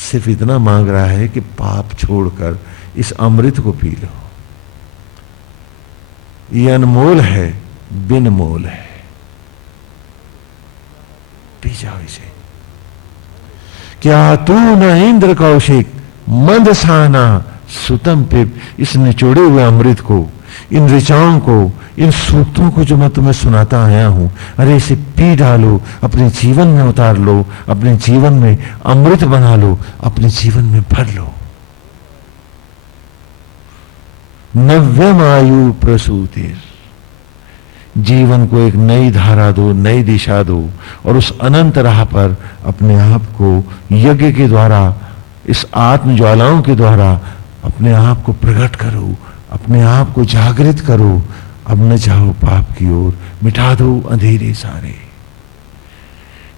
सिर्फ इतना मांग रहा है कि पाप छोड़कर इस अमृत को पी लो। ये अनमोल है, बिन मोल है, पी जाओ इसे। क्या तू न इंद्र कौशिक मंदसाना सुतम पिब, इस निचोड़े हुए अमृत को, इन ऋचाओं को, इन सूक्तों को जो मैं तुम्हें सुनाता आया हूं, अरे इसे पी डालो, अपने जीवन में उतार लो, अपने जीवन में अमृत बना लो, अपने जीवन में भर लो। नव्यम आयु प्रसूतिर, जीवन को एक नई धारा दो, नई दिशा दो, और उस अनंत राह पर अपने आप को यज्ञ के द्वारा, इस आत्म ज्वालाओं के द्वारा अपने आप को प्रकट करो, अपने आप को जागृत करो। अब न जाओ पाप की ओर, मिटा दो अंधेरे सारे।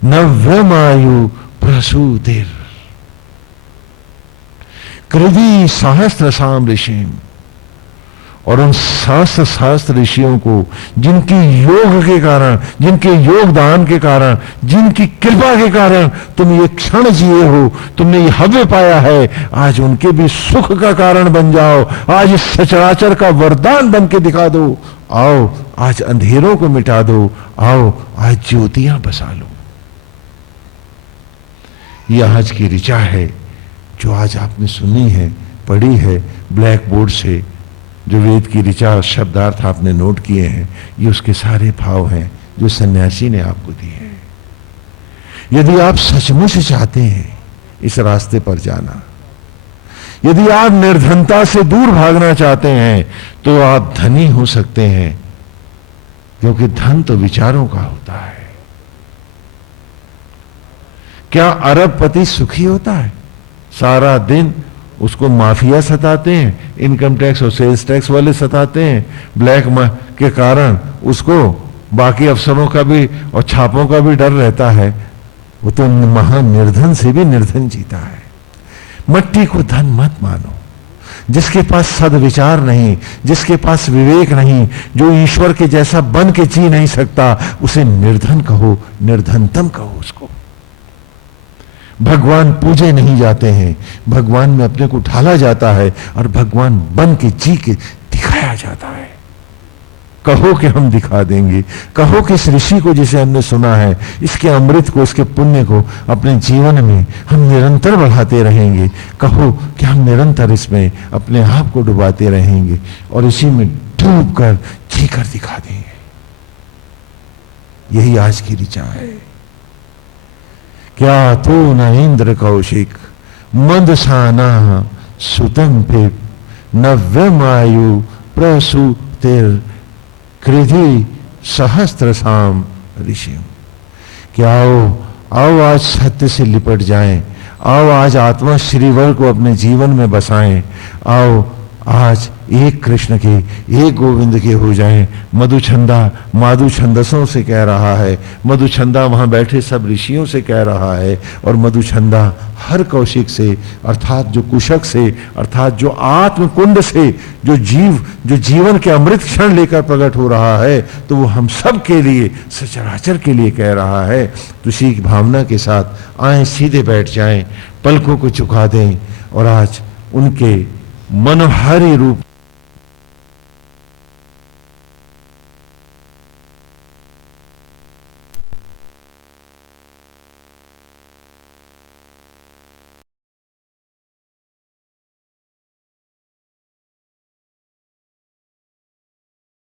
नव्यम आयु प्रसूतिर कृधि सहस्त्र साम ऋषिम, और उन सहस्त्र ऋषियों को जिनकी योग के कारण, जिनके योगदान के कारण, जिनकी कृपा के कारण तुम ये क्षण जिए हो, तुमने ये हव्य पाया है, आज उनके भी सुख का कारण बन जाओ। आज इस सचराचर का वरदान बन के दिखा दो। आओ आज अंधेरों को मिटा दो, आओ आज ज्योतियां बसा लो। ये आज की ऋचा है जो आज आपने सुनी है, पढ़ी है ब्लैक बोर्ड से। जो वेद की ऋचा शब्दार्थ आपने नोट किए हैं, ये उसके सारे भाव हैं जो सन्यासी ने आपको दिए हैं। यदि आप सचमुच चाहते हैं इस रास्ते पर जाना, यदि आप निर्धनता से दूर भागना चाहते हैं, तो आप धनी हो सकते हैं, क्योंकि धन तो विचारों का होता है। क्या अरबपति सुखी होता है? सारा दिन उसको माफिया सताते हैं, इनकम टैक्स और सेल्स टैक्स वाले सताते हैं, ब्लैक के कारण उसको बाकी अफसरों का भी और छापों का भी डर रहता है। वो तो महान निर्धन से भी निर्धन जीता है। मट्टी को धन मत मानो। जिसके पास सद्विचार नहीं, जिसके पास विवेक नहीं, जो ईश्वर के जैसा बन के जी नहीं सकता, उसे निर्धन कहो, निर्धनतम कहो उसको। भगवान पूजे नहीं जाते हैं, भगवान में अपने को ढाला जाता है और भगवान बन के जी के दिखाया जाता है। कहो कि हम दिखा देंगे, कहो कि इस ऋषि को जिसे हमने सुना है, इसके अमृत को, इसके पुण्य को अपने जीवन में हम निरंतर बढ़ाते रहेंगे। कहो कि हम निरंतर इसमें अपने आप को डुबाते रहेंगे और इसी में डूब कर जी कर दिखा देंगे। यही आज की ऋचा है। क्या तो न इंद्र कौशिक मंदसाना सुतम पे नव्यमायु प्रसूतिर कृधि सहस्त्र साम ऋषि। क्या आओ आज सत्य से लिपट जाएं, आओ आज आत्मा श्रीवर को अपने जीवन में बसाएं, आओ आज एक कृष्ण के, एक गोविंद के हो जाएं। मधुछंदा माधु छंदसों से कह रहा है, मधुछंदा वहां बैठे सब ऋषियों से कह रहा है, और मधुछंदा हर कौशिक से, अर्थात जो कुशक से, अर्थात जो आत्म कुंड से, जो जीवन के अमृत क्षण लेकर प्रकट हो रहा है, तो वो हम सब के लिए, सचराचर के लिए कह रहा है। तो इसी भावना के साथ आए, सीधे बैठ जाएं, पलकों को झुका दें और आज उनके मनोहारी रूप